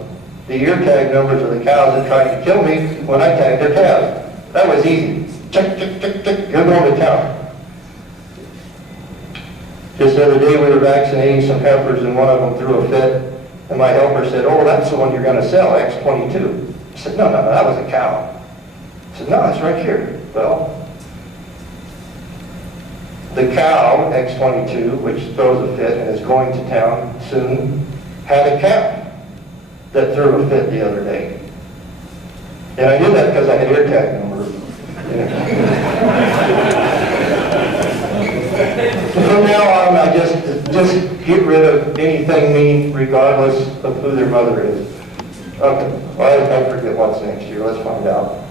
the ear tag numbers of the cows that tried to kill me when I tagged their calves. That was easy. Tick, tick, tick, tick, you're going to town. Just the other day we were vaccinating some heifers and one of them threw a fit, and my helper said, oh, that's the one you're going to sell, X22. I said, no, that was a cow. I said, no, it's right here. Well, the cow, X22, which throws a fit and is going to town soon, had a calf that threw a fit the other day. And I knew that because I had ear tag numbers. From now on, I just get rid of anything mean, regardless of who their mother is. Okay, well, I forget what's next year. Let's find out.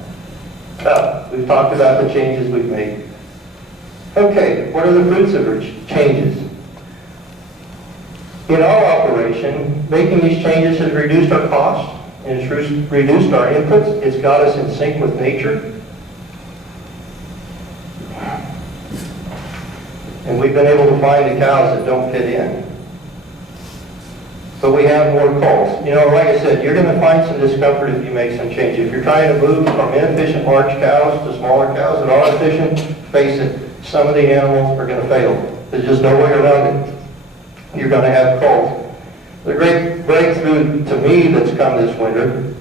We've talked about the changes we've made. Okay, what are the fruits of our changes? In our operation, making these changes has reduced our costs, and it's reduced our inputs. It's got us in sync with nature. And we've been able to find the cows that don't fit in. But we have more culls. You know, like I said, you're going to find some discomfort if you make some change. If you're trying to move from inefficient large cows to smaller cows that are efficient, face it, some of the animals are going to fail. There's just no way around it. You're going to have culls. The great breakthrough to me that's come this winter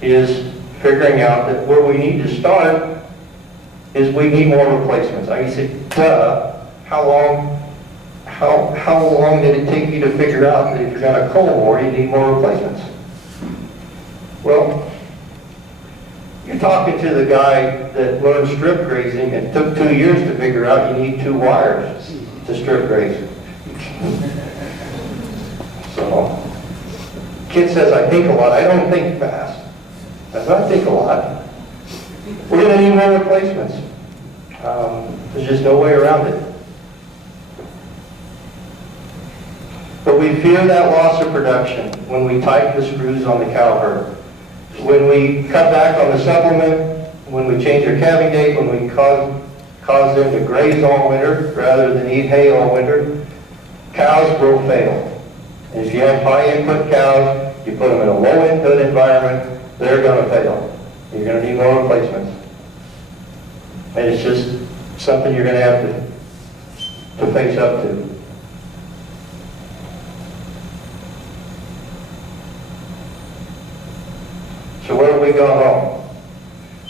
is figuring out that where we need to start is we need more replacements. I said, duh, how long did it take you to figure out that if you're going to cull more, you need more replacements? Well, you're talking to the guy that learned strip grazing and took 2 years to figure out you need 2 wires to strip graze. So, kid says, I think a lot. I don't think fast. I don't think a lot. We're going to need more replacements. There's just no way around it. But we fear that loss of production when we tighten the screws on the cow herd. When we cut back on the supplement, when we change their calving date, when we cause them to graze all winter rather than eat hay all winter, cows will fail. And if you have high input cows, you put them in a low input environment, they're going to fail. You're going to need more replacements. And it's just something you're going to have to face up to. So where have we gone wrong?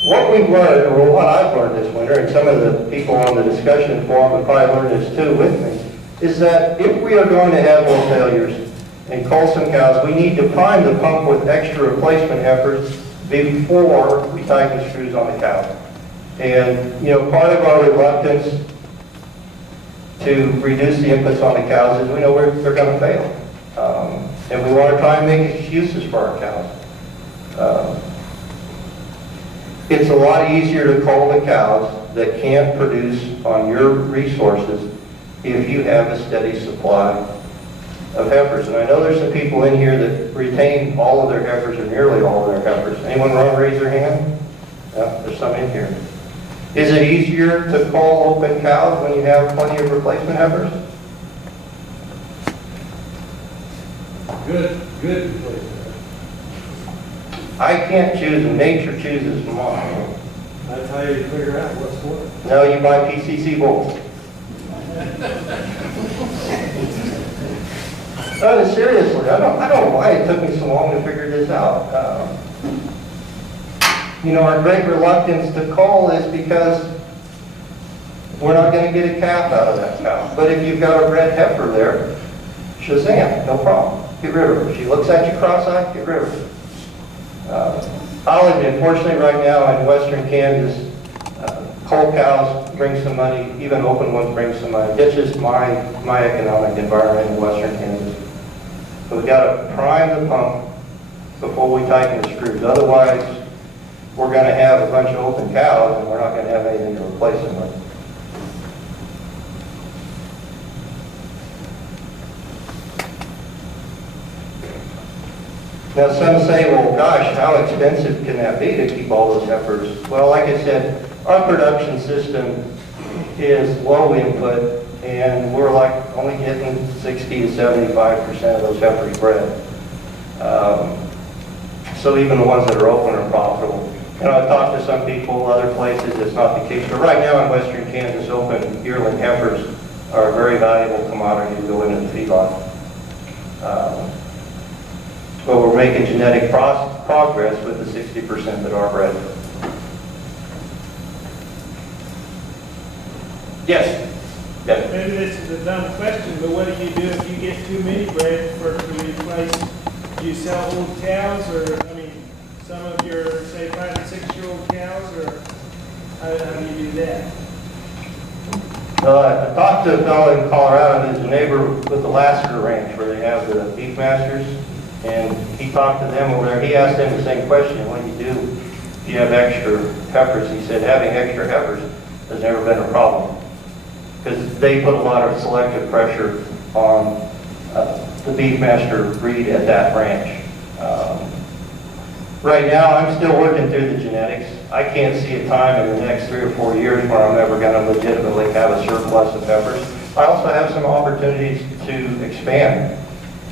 What we've learned, or what I've learned this winter, and some of the people on the discussion forum have probably learned this too with me, is that if we are going to have more failures and cull some cows, we need to prime the pump with extra replacement efforts before we tighten the screws on the cow. And, you know, part of our reluctance to reduce the inputs on the cows is we know they're going to fail. And we want to try and make excuses for our cows. It's a lot easier to cull the cows that can't produce on your resources if you have a steady supply of heifers. And I know there's some people in here that retain all of their heifers or nearly all of their heifers. Anyone want to raise their hand? Yeah, there's some in here. Is it easier to cull open cows when you have plenty of replacement heifers? Good place. I can't choose, and nature chooses tomorrow. That's how you figure out what's what. No, you buy PCC bulls. No, seriously, I don't know why it took me so long to figure this out. You know, our great reluctance to cull is because we're not gonna get a calf out of that cow. But if you've got a red heifer there, shazam, no problem. Get rid of her. She looks at you cross-eyed, get rid of her. I'll admit, fortunately right now in western Kansas, cull cows bring some money, even open ones bring some money. That's just my economic environment in western Kansas. So we've got to prime the pump before we tighten the screws. Otherwise, we're going to have a bunch of open cows and we're not going to have anything to replace them with. Now some say, well, gosh, how expensive can that be to keep all those heifers? Well, like I said, our production system is low input, and we're like only getting 60 to 75% of those heifers bred. So even the ones that are open are profitable. You know, I've talked to some people, other places, it's not the case. But right now in western Kansas, open yearling heifers are a very valuable commodity to go into the feedlot. But we're making genetic progress with the 60% that are bred. Yes? Yes. Maybe this is a dumb question, but what do you do if you get too many bred for to replace? Do you sell old cows, or, I mean, some of your, say, 5 and 6-year-old cows, or how do you do that? I talked to a fellow in Colorado who's a neighbor with the Lassiter Ranch where they have the beef masters, and he talked to them over there. He asked them the same question, what do you do if you have extra heifers? He said having extra heifers has never been a problem because they put a lot of selective pressure on the beef master breed at that ranch. Right now, I'm still working through the genetics. I can't see a time in the next 3 or 4 years where I'm ever going to legitimately have a surplus of heifers. I also have some opportunities to expand.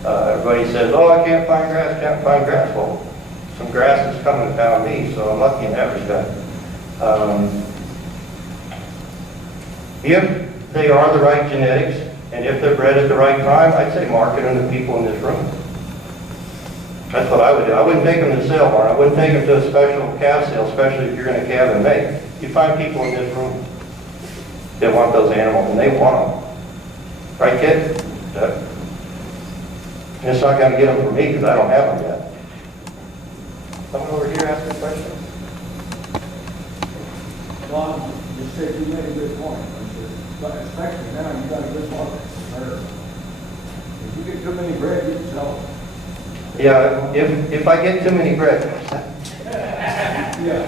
Everybody says, oh, I can't find grass, can't find grass. Well, some grass has come and found me, so I'm lucky in that respect. If they are the right genetics, and if they're bred at the right time, I'd say market them to people in this room. That's what I would do. I wouldn't take them to the sale barn. I wouldn't take them to a special calf sale, especially if you're going to calve and make. You find people in this room that want those animals, and they want them. Right, kid? Yeah. And it's not going to get them from me because I don't have them yet. Someone over here asked a question? Don, you said you made a good point, but especially now you got a good market. If you get too many bred, you can sell them. Yeah, if I get too many bred, Yeah.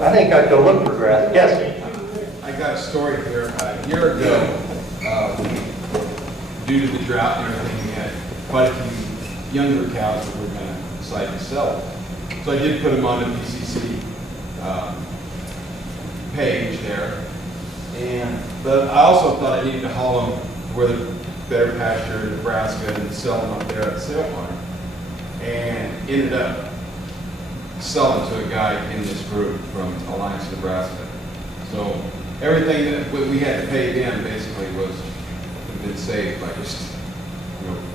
I think I'd go look for grass. Yes? I got a story here. A year ago, due to the drought and everything, we had quite a few younger cows that we were going to decide to sell. So I did put them on the PCC page there. But I also thought I needed to haul them where the better pasture in Nebraska and sell them up there at the sale barn. And ended up selling to a guy in this group from Alliance, Nebraska. So everything that we had to pay them basically was been saved by just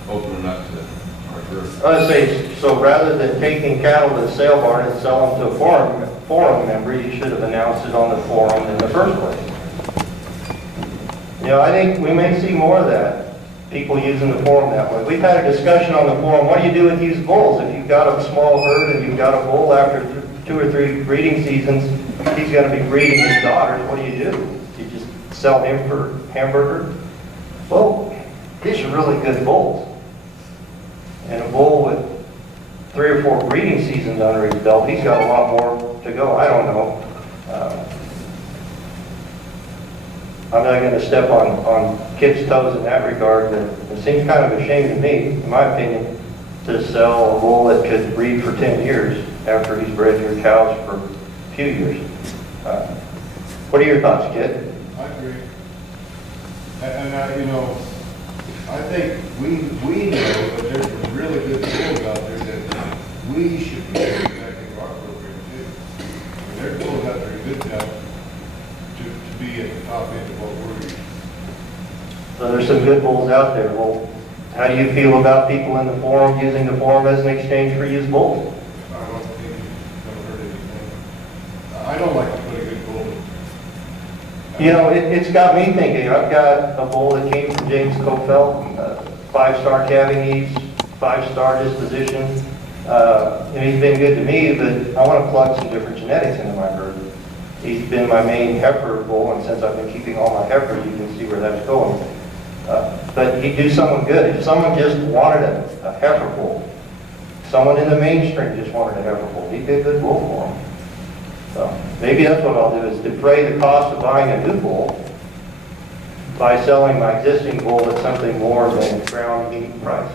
opening up to our group. I would say, so rather than taking cattle to the sale barn and sell them to a forum member, you should have announced it on the forum in the first place. You know, I think we may see more of that. People using the forum that way. We've had a discussion on the forum, what do you do with these bulls? If you've got a small herd and you've got a bull after 2 or 3 breeding seasons, he's going to be breeding his daughters, what do? You just sell him for hamburger? Well, these are really good bulls. And a bull with 3 or 4 breeding seasons under his belt, he's got a lot more to go. I don't know. I'm not going to step on kids' toes in that regard, but it seems kind of a shame to me, in my opinion, to sell a bull that could breed for 10 years after he's bred your cows for a few years. What are your thoughts, Kid? I agree. And I think we know that there's some really good bulls out there that we should be taking back into our program too. And there's bulls out there good enough to be at the top end of what we're using. So there's some good bulls out there. Well, how do you feel about people in the forum using the forum as an exchange for used bulls? I don't think I've heard anything. I don't like to put a good bull. You know, it's got me thinking. I've got a bull that came from James Cofelt, 5-star calving needs, 5-star disposition. He's been good to me, but I want to plug some different genetics into my herd. He's been my main heifer bull, and since I've been keeping all my heifers, you can see where that's going. But he'd do someone good. If someone just wanted a heifer bull, someone in the mainstream just wanted a heifer bull, he'd be a good bull for him. So maybe that's what I'll do, is defray the cost of buying a new bull by selling my existing bull at something more than its ground meat price.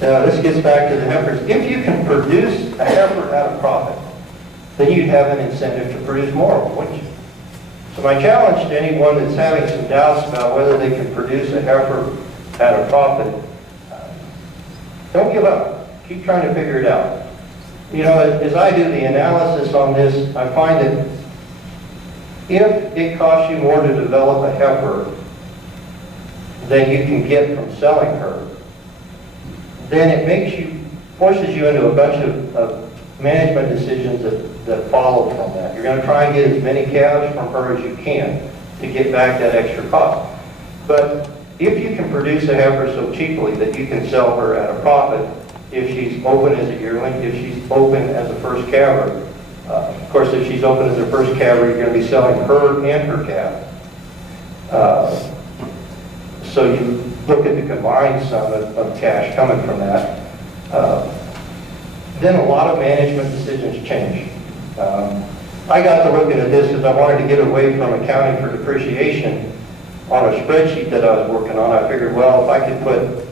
Now, this gets back to the heifers. If you can produce a heifer at a profit, then you'd have an incentive to produce more of them, wouldn't you? So my challenge to anyone that's having some doubts about whether they can produce a heifer at a profit, don't give up. Keep trying to figure it out. You know, as I do the analysis on this, I find that if it costs you more to develop a heifer than you can get from selling her, then it forces you into a bunch of management decisions that follow from that. You're going to try and get as many calves from her as you can to get back that extra cost. But if you can produce a heifer so cheaply that you can sell her at a profit, if she's open as a yearling, if she's open as a first calver, of course if she's open as a first calver, you're going to be selling her and her calf. So you look at the combined sum of cash coming from that. Then a lot of management decisions change. I got to looking at this because I wanted to get away from accounting for depreciation on a spreadsheet that I was working on. I figured, well, if I could put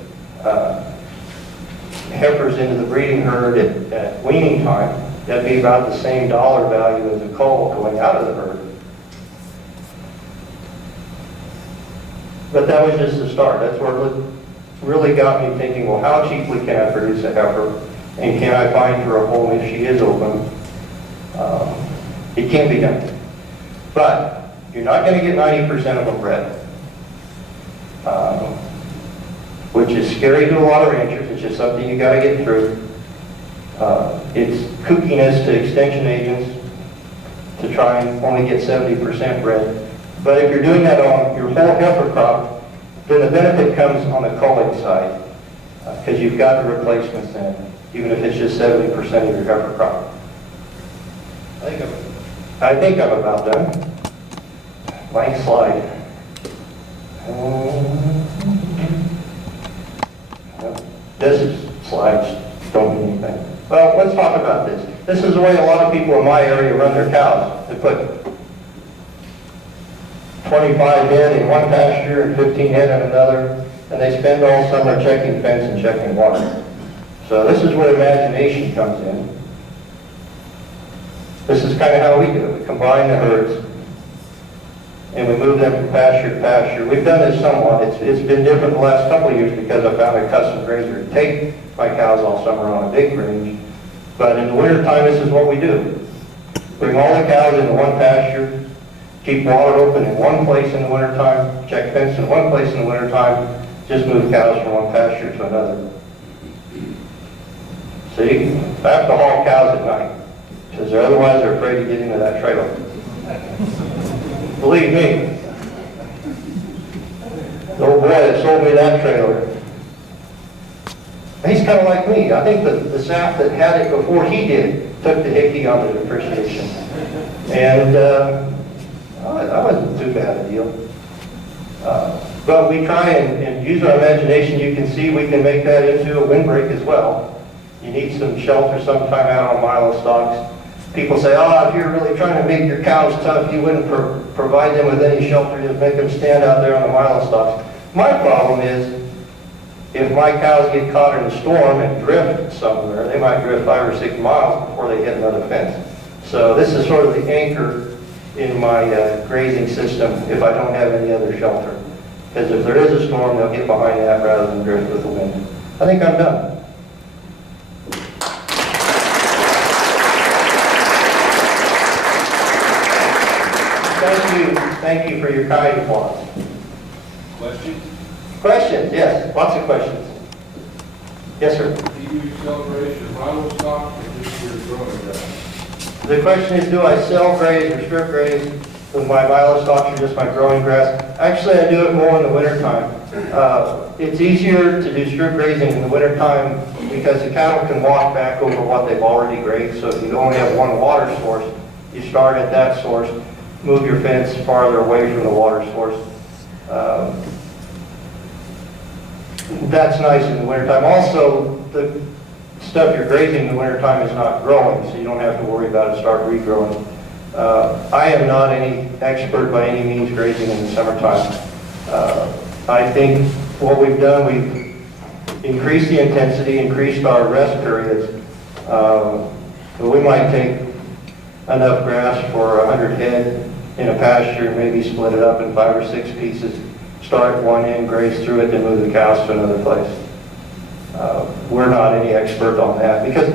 heifers into the breeding herd at weaning time, that'd be about the same dollar value as a cull going out of the herd. But that was just the start. That's where it really got me thinking, well, how cheaply can I produce a heifer? And can I find her a home if she is open? It can be done. But you're not going to get 90% of them bred, which is scary to a lot of ranchers. It's just something you got to get through. It's kookiness to extension agents to try and only get 70% bred. But if you're doing that on your whole heifer crop, then the benefit comes on the culling side, because you've got the replacements then, even if it's just 70% of your heifer crop. I think I'm about done. Blank slide. This slides don't mean anything. Well, let's talk about this. This is the way a lot of people in my area run their cows. They put 25 head in one pasture and 15 head in another, and they spend all summer checking fence and checking water. So this is where imagination comes in. This is kind of how we do it. We combine the herds, and we move them from pasture to pasture. We've done this somewhat. It's been different the last couple of years because I found a custom grazer to take my cows all summer on a big range. But in the wintertime, this is what we do. Bring all the cows into one pasture, keep water open in one place in the wintertime, check fence in one place in the wintertime, just move cows from one pasture to another. See, I have to haul cows at night, because otherwise they're afraid to get into that trailer. Believe me, the old boy that sold me that trailer, he's kind of like me. I think the sap that had it before he did took the hickey on the depreciation. And that wasn't too bad a deal. But we try and use our imagination. You can see we can make that into a windbreak as well. You need some shelter sometime out on milo stocks. People say, oh, if you're really trying to make your cows tough, you wouldn't provide them with any shelter. You'd make them stand out there on the milo stocks. My problem is, if my cows get caught in a storm and drift somewhere, they might drift 5 or 6 miles before they hit another fence. So this is sort of the anchor in my grazing system if I don't have any other shelter. Because if there is a storm, they'll get behind that rather than drift with the wind. I think I'm done. Thank you for your kind applause. Question? Questions? Yes, lots of questions. Yes, sir. Do you celebrate your milo stock or just your growing grass? The question is, do I sell graze or strip graze with my milo stalks or just my growing grass? Actually, I do it more in the wintertime. It's easier to do strip grazing in the wintertime because the cattle can walk back over what they've already grazed. So if you only have one water source, you start at that source, move your fence farther away from the water source. That's nice in the wintertime. Also, the stuff you're grazing in the wintertime is not growing, so you don't have to worry about it start regrowing. I am not any expert by any means grazing in the summertime. I think what we've done, we've increased the intensity, increased our rest periods. We might take enough grass for 100 head in a pasture, maybe split it up in 5 or 6 pieces, start at one end, graze through it, then move the cows to another place. We're not any expert on that because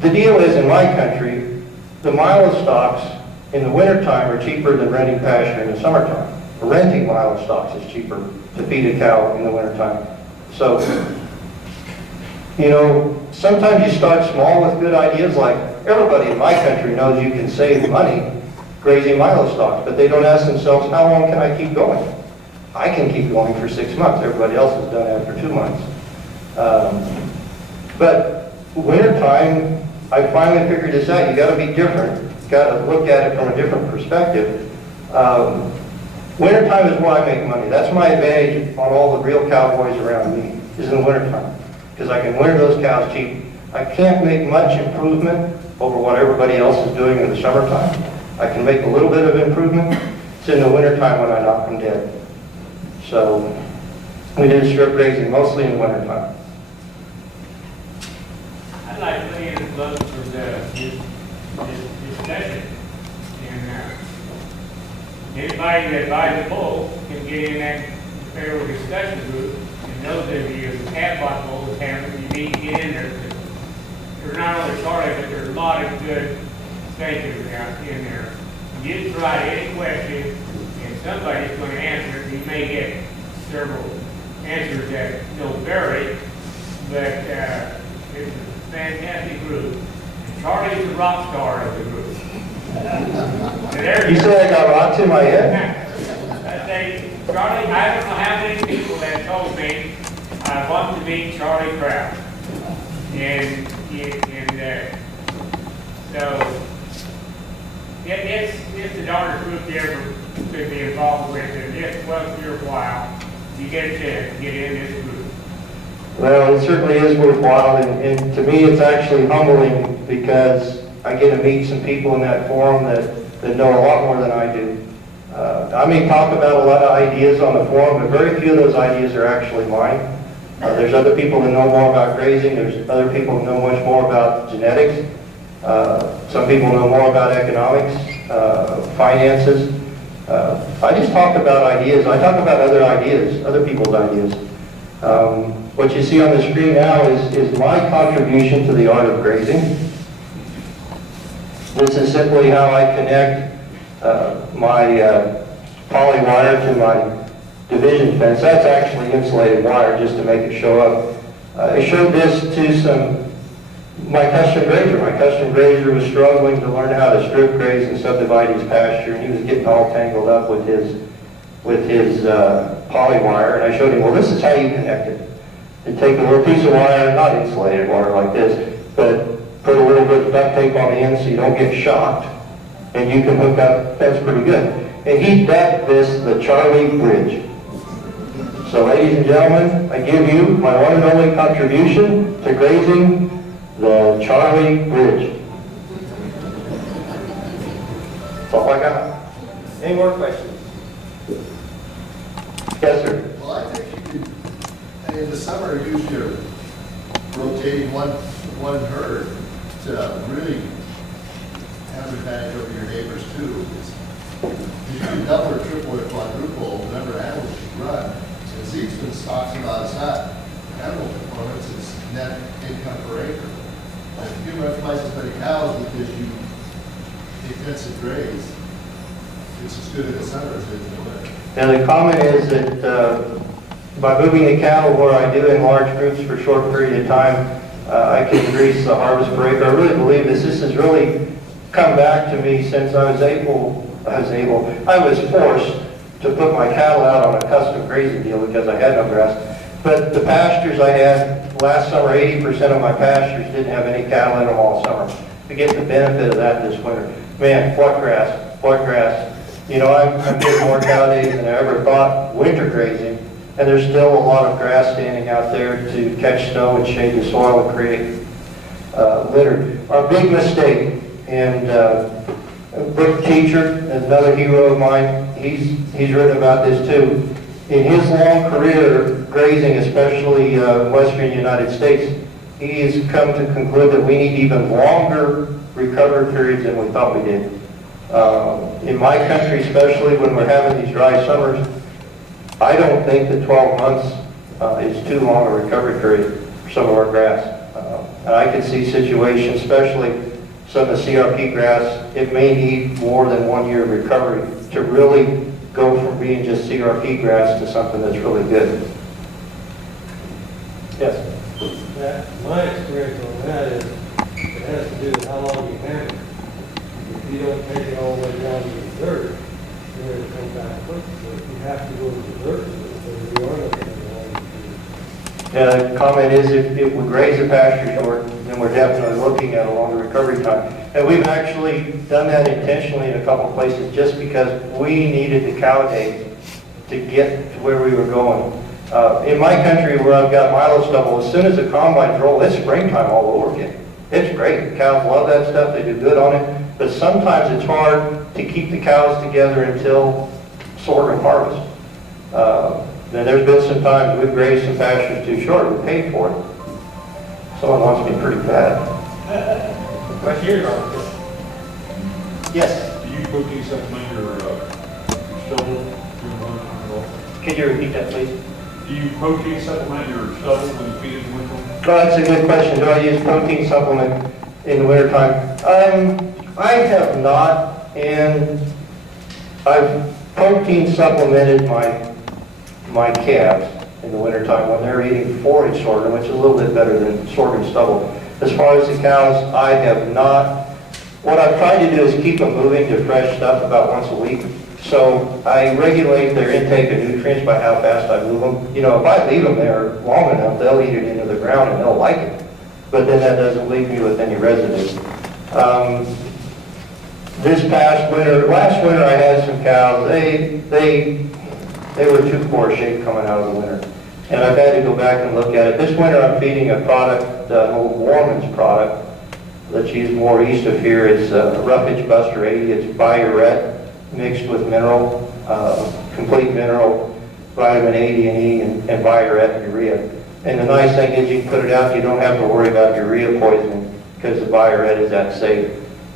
the deal is in my country, the milo stocks in the wintertime are cheaper than renting pasture in the summertime. Renting milo stocks is cheaper to feed a cow in the wintertime. So, you know, sometimes you start small with good ideas, like everybody in my country knows you can save money grazing milo stocks, but they don't ask themselves, how long can I keep going? I can keep going for 6 months. Everybody else is done after 2 months. But wintertime, I finally figured this out. You got to be different. You got to look at it from a different perspective. Wintertime is where I make money. That's my advantage on all the real cowboys around me, is in the wintertime. Because I can winter those cows cheap. I can't make much improvement over what everybody else is doing in the summertime. I can make a little bit of improvement. It's in the wintertime when I knock them dead. So we did strip grazing mostly in the wintertime. I'd like to lay in a plug for this discussion. And anybody that buys a bull can get in that federal discussion group. And those of you who have bought bulls, you need to get in there. There's not only Charlie, but there's a lot of good thinkers out in there. You just try any question, and somebody's going to answer it. You may get several answers that don't vary, but it's a fantastic group. And Charlie's the rock star of the group. You said I got rocks in my head? I say, Charlie, I don't know how many people have told me I want to meet Charlie Kraus. And so it's the darndest group you ever could be involved with, and it's well worthwhile. You get a chance to get in this group. Well, it certainly is worthwhile, and to me it's actually humbling because I get to meet some people in that forum that know a lot more than I do. I may talk about a lot of ideas on the forum, but very few of those ideas are actually mine. There's other people that know more about grazing. There's other people who know much more about genetics. Some people know more about economics, finances. I just talk about ideas. I talk about other ideas, other people's ideas. What you see on the screen now is my contribution to the art of grazing. This is simply how I connect my poly wire to my division fence. That's actually insulated wire just to make it show up. I showed this to my custom grazer. My custom grazer was struggling to learn how to strip graze and subdivide his pasture, and he was getting all tangled up with his poly wire. And I showed him, well, this is how you connect it. You take a little piece of wire, not insulated wire like this, but put a little bit of duct tape on the end so you don't get shocked, and you can hook up fence pretty good. And he dubbed this the Charlie Bridge. So ladies and gentlemen, I give you my one and only contribution to grazing, the Charlie Bridge. That's all I got. Any more questions? Yes, sir. Well, I think you could, in the summer, use your rotating one herd to really have a intensive graze, it's as good in the summer as it is in the winter. And the comment is that by moving the cattle where I do in large groups for a short period of time, I can increase the harvest per acre. I really believe this. This has really come back to me since I was forced to put my cattle out on a custom grazing deal because I had no grass. But the pastures I had last summer, 80% of my pastures didn't have any cattle in them all summer. To get the benefit of that this winter. Man, what grass, what grass. You know, I'm getting more cow days than I ever thought winter grazing, and there's still a lot of grass standing out there to catch snow and shade the soil and create litter. Our big mistake, and Brooke Teacher, another hero of mine, he's written about this too. In his long career grazing, especially western United States, he has come to conclude that we need even longer recovery periods than we thought we did. In my country, especially when we're having these dry summers, I don't think that 12 months is too long a recovery period for some of our grass. And I can see situations, especially some of the CRP grass, it may need more than 1 year of recovery to really go from being just CRP grass to something that's really good. Yes? My experience on that is, it has to do with how long you have it. If you don't take it all the way down to the dirt, then it'll come back quick. So if you have to go to the dirt, then you are looking at a long period. Yeah, the comment is if we graze the pasture short, then we're definitely looking at a longer recovery time. And we've actually done that intentionally in a couple of places just because we needed the cow days to get to where we were going. In my country where I've got milo stubble, as soon as the combines roll, it's springtime all over again. It's great. The cows love that stuff. They do good on it. But sometimes it's hard to keep the cows together until sorghum harvest. Now, there's been some times we've grazed some pastures too short. We paid for it. Someone wants me pretty bad. Right here. Yes. Do you protein supplement your stubble during the winter? Could you repeat that, please? Do you protein supplement your stubble when you feed it in the winter? Oh, that's a good question. Do I use protein supplement in the wintertime? I have not, and I've protein supplemented my calves in the wintertime when they're eating forage sorghum, which is a little bit better than sorghum stubble. As far as the cows, I have not. What I've tried to do is keep them moving to fresh stuff about once a week. So I regulate their intake of nutrients by how fast I move them. You know, if I leave them there long enough, they'll eat it into the ground and they'll like it. But then that doesn't leave me with any residue. This past winter, last winter I had some cows, they were too poor shape coming out of the winter. And I've had to go back and look at it. This winter I'm feeding a product, an old Warman's product, that's used more east of here. It's Roughage Buster 80. It's Biuret mixed with mineral, complete mineral, vitamin A, D, and E, and Biuret and urea. And the nice thing is you can put it out, you don't have to worry about urea poisoning because the Biuret is that safe.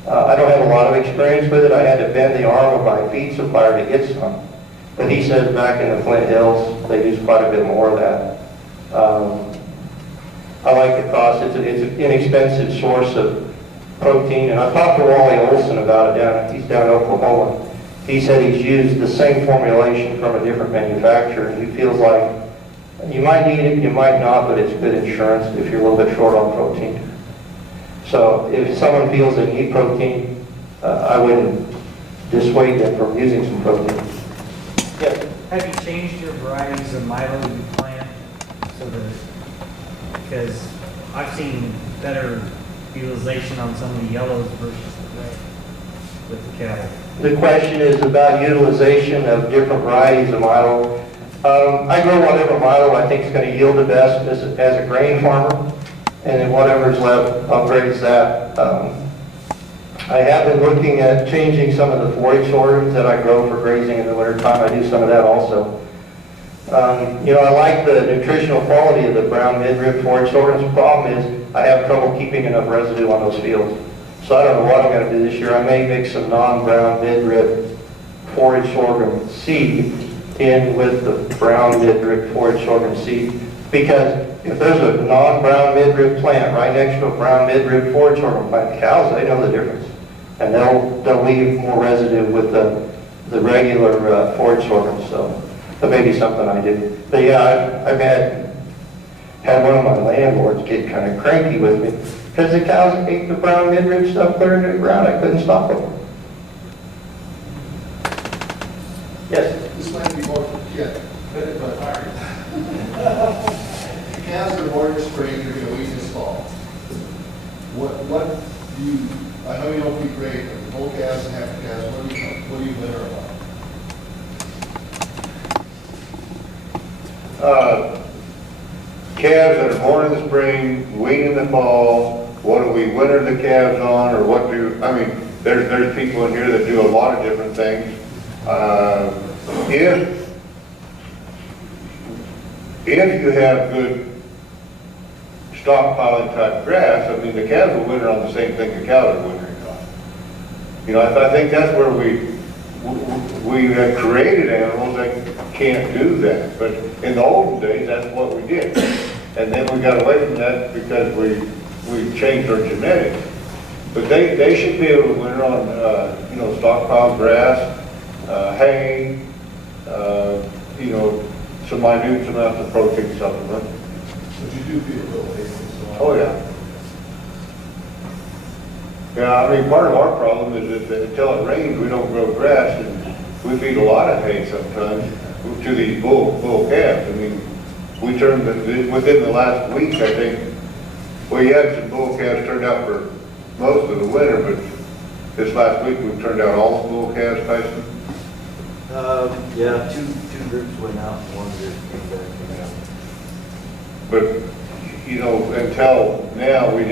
I don't have a lot of experience with it. I had to bend the arm of my feed supplier to get some. But he says back in the Flint Hills, they use quite a bit more of that. I like the cost. It's an inexpensive source of protein. And I talked to Wally Olson about it he's down in Oklahoma. He said he's used the same formulation from a different manufacturer. And he feels like you might need it, you might not, but it's good insurance if you're a little bit short on protein. So if someone feels they need protein, I wouldn't dissuade them from using some protein. Yes. Have you changed your varieties of milo you plant so that, because I've seen better utilization on some of the yellows versus the red with the cattle. The question is about utilization of different varieties of milo. I grow whatever milo I think is going to yield the best as a grain farmer, and then whatever's left, I'll graze that. I have been looking at changing some of the forage sorghums that I grow for grazing in the wintertime. I do some of that also. You know, I like the nutritional quality of the brown midrib forage sorghums. The problem is I have trouble keeping enough residue on those fields. So I don't know what I'm going to do this year. I may mix some non-brown midrib forage sorghum seed in with the brown midrib forage sorghum seed, because if there's a non-brown midrib plant right next to a brown midrib forage sorghum plant, the cows, they know the difference. And they'll leave more residue with the regular forage sorghum, so that may be something I do. But yeah, I've had one of my landlords get kind of cranky with me because the cows ate the brown midrib stuff clear into the ground. I couldn't stop them. Yes? This might be more for Ken. The calves are born in spring, they're gonna wean this fall. What do you, I know you don't keep great, but the whole calves and half calves, what do you winter about? Calves that are born in the spring, wean in the fall, what do we winter the calves on, or what do, I mean, there's people in here that do a lot of different things. If you have good stockpiling type grass, I mean, the calves will winter on the same thing the cows are wintering on. You know, I think that's where we have created animals that can't do that. But in the olden days, that's what we did. And then we got away from that because we changed our genetics. But they should be able to winter on, you know, stockpiled grass, hay, you know, some minute amounts of protein supplement. But you do feel a little hazy, so. Oh, yeah. Yeah, I mean, part of our problem is that until it rains, we don't grow grass, and we feed a lot of hay sometimes to these bull calves. I mean, we turned, within the last week, I think, we had some bull calves turned out for most of the winter, but this last week, we turned out all the bull calves, Tyson. Yeah, two groups went out, one group came back. But, you know, until now, we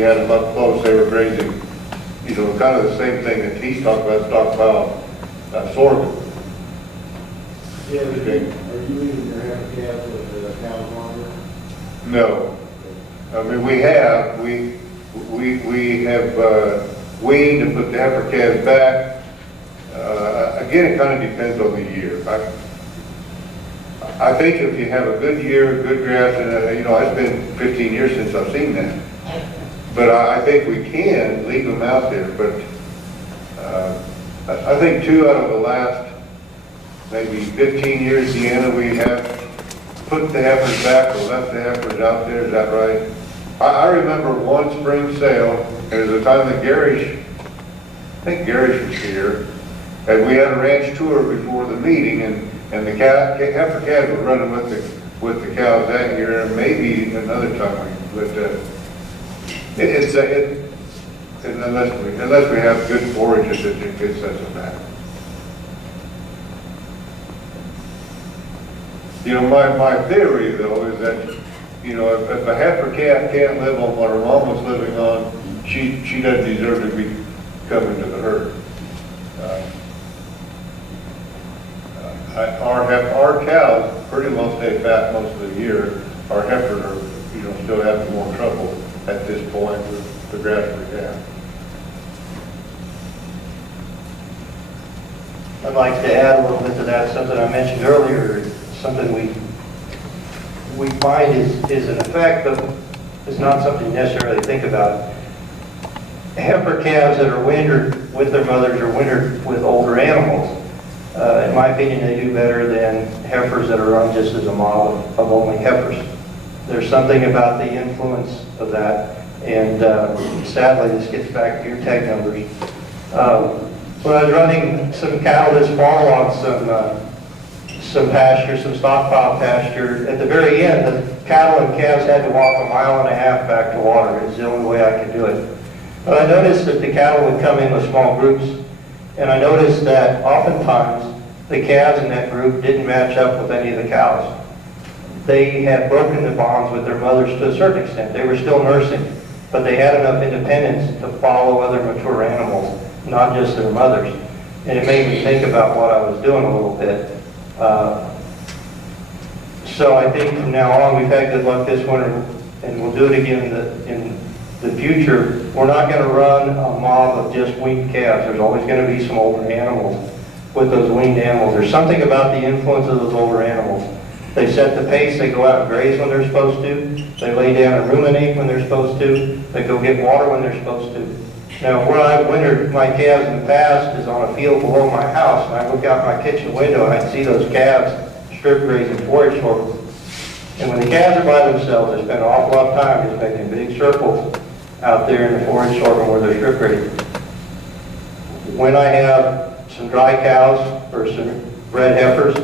had them up close, they were grazing, you know, kind of the same thing that he's talking about, stockpile sorghum. Yeah, Okay. are you leaving your half calves with the cows longer? No. I mean, we have weaned and put the heifer calves back. Again, it kind of depends on the year. I think if you have a good year, good grass, and you know, it's been 15 years since I've seen that. But I think we can leave them out there. But I think 2 out of the last maybe 15 years, Deanna, we have put the heifers back or left the heifers out there. Is that right? I remember one spring sale. It was the time that I think Garish was here. And we had a ranch tour before the meeting, and the heifer calves were running with the cows that year, and maybe another time. But unless we have good forages, it doesn't matter. You know, my theory though is that, you know, if a heifer calf can't live on what her mom was living on, she doesn't deserve to be coming to the herd. Our cows pretty well stay fat most of the year. Our heifers are, you know, still having more trouble at this point with the grass we have. I'd like to add a little bit to that, something I mentioned earlier, something we find is an effect, but it's not something you necessarily think about. Heifer calves that are wintered with their mothers are wintered with older animals. In my opinion, they do better than heifers that are run just as a model of only heifers. There's something about the influence of that, and sadly, this gets back to your tag numbers. When I was running some cattle this fall on some pasture, some stockpile pasture, at the very end, the cattle and calves had to walk 1.5 miles back to water. It was the only way I could do it. But I noticed that the cattle would come in with small groups, and I noticed that oftentimes the calves in that group didn't match up with any of the cows. They had broken the bonds with their mothers to a certain extent. They were still nursing, but they had enough independence to follow other mature animals, not just their mothers. And it made me think about what I was doing a little bit. So I think from now on, we've had good luck this winter, and we'll do it again in the future. We're not going to run a mob of just weaned calves. There's always going to be some older animals with those weaned animals. There's something about the influence of those older animals. They set the pace. They go out and graze when they're supposed to. They lay down and ruminate when they're supposed to. They go get water when they're supposed to. Now, where I've wintered my calves in the past is on a field below my house, and I look out my kitchen window and I see those calves strip grazing forage sorghum. And when the calves are by themselves, they spend an awful lot of time just making big circles out there in the forage sorghum where they're strip grazing. When I have some dry cows or some bred heifers,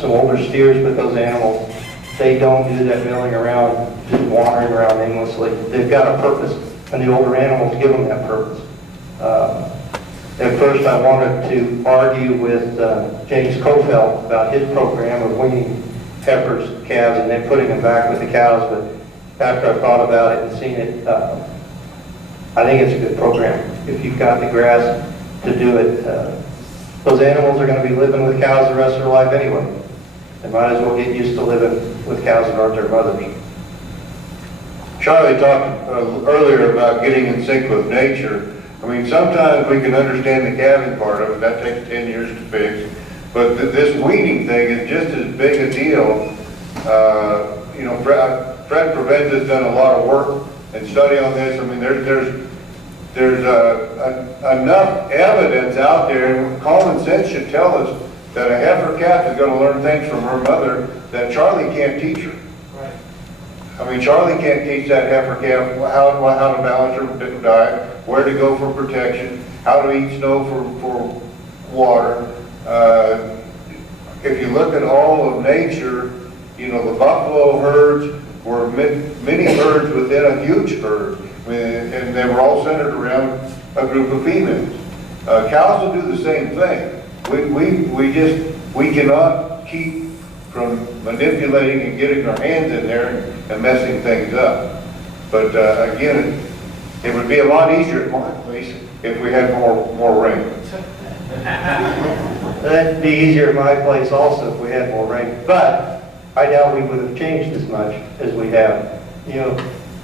some older steers with those animals, they don't do that milling around, just wandering around aimlessly. They've got a purpose, and the older animals give them that purpose. At first, I wanted to argue with James Kofeld about his program of weaning heifers, calves, and then putting them back with the cows, but after I've thought about it and seen it, I think it's a good program. If you've got the grass to do it, those animals are going to be living with cows the rest of their life anyway. They might as well get used to living with cows that aren't their mothers. Charlie talked earlier about getting in sync with nature. I mean, sometimes we can understand the calving part of it, that takes 10 years to fix. But this weeding thing is just as big a deal. You know, Fred Provenza's done a lot of work and study on this. I mean, there's enough evidence out there, and common sense should tell us that a heifer calf is going to learn things from her mother that Charlie can't teach her. Right. I mean, Charlie can't teach that heifer calf how to balance her diet, where to go for protection, how to eat snow for water. If you look at all of nature, you know, the buffalo herds were many herds within a huge herd, I mean, and they were all centered around a group of females. Cows will do the same thing. We cannot keep from manipulating and getting our hands in there and messing things up. But again, it would be a lot easier at my place if we had more rain. That'd be easier at my place also if we had more rain. But I doubt we would have changed as much as we have. You know,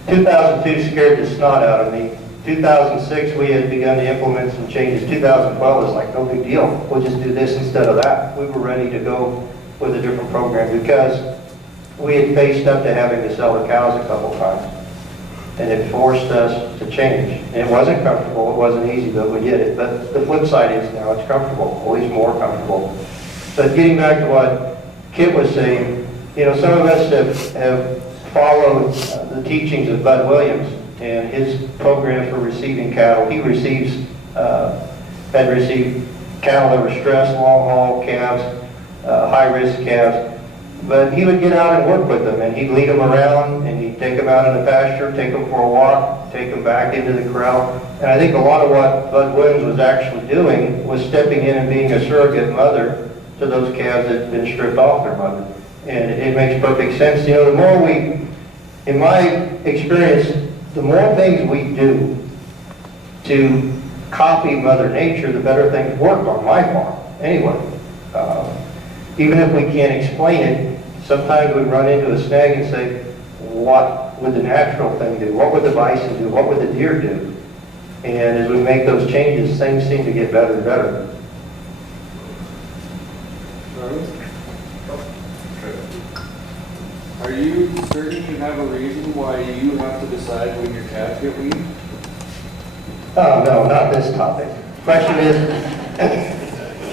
2002 scared the snot out of me. 2006, we had begun to implement some changes. 2012 was like, no big deal. We'll just do this instead of that. We were ready to go with a different program because we had faced up to having to sell the cows a couple times. And it forced us to change. And it wasn't comfortable, it wasn't easy, but we did it. But the flip side is now it's comfortable, at least more comfortable. But getting back to what Kit was saying, you know, some of us have followed the teachings of Bud Williams and his program for receiving cattle. He had received cattle that were stressed, long haul calves, high risk calves. But he would get out and work with them, and he'd lead them around, and he'd take them out in the pasture, take them for a walk, take them back into the corral. And I think a lot of what Bud Williams was actually doing was stepping in and being a surrogate mother to those calves that had been stripped off their mother. And it makes perfect sense. You know, the more in my experience, the more things we do to copy Mother Nature, the better things work on my farm. Anyway, even if we can't explain it, sometimes we run into a snag and say, what would the natural thing do? What would the bison do? What would the deer do? And as we make those changes, things seem to get better and better. Are you certain you have a reason why you have to decide when your calves get weaned? Oh, no, not this topic. Question is,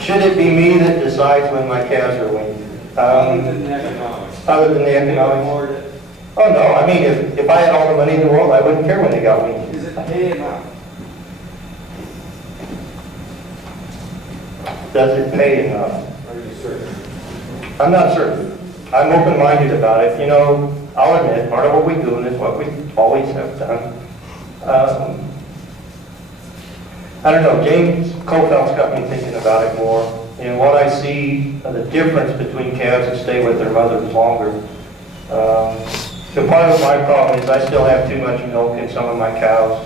should it be me that decides when my calves are weaned? Other than the economics. Other than the economics? Oh, no, I mean, if I had all the money in the world, I wouldn't care when they got weaned. Is it pay enough? Does it pay enough? Are you certain? I'm not certain. I'm open-minded about it. You know, I'll admit, part of what we're doing is what we always have done. I don't know, James Kofeld's got me thinking about it more. And what I see, the difference between calves that stay with their mothers longer. So part of my problem is I still have too much milk in some of my cows.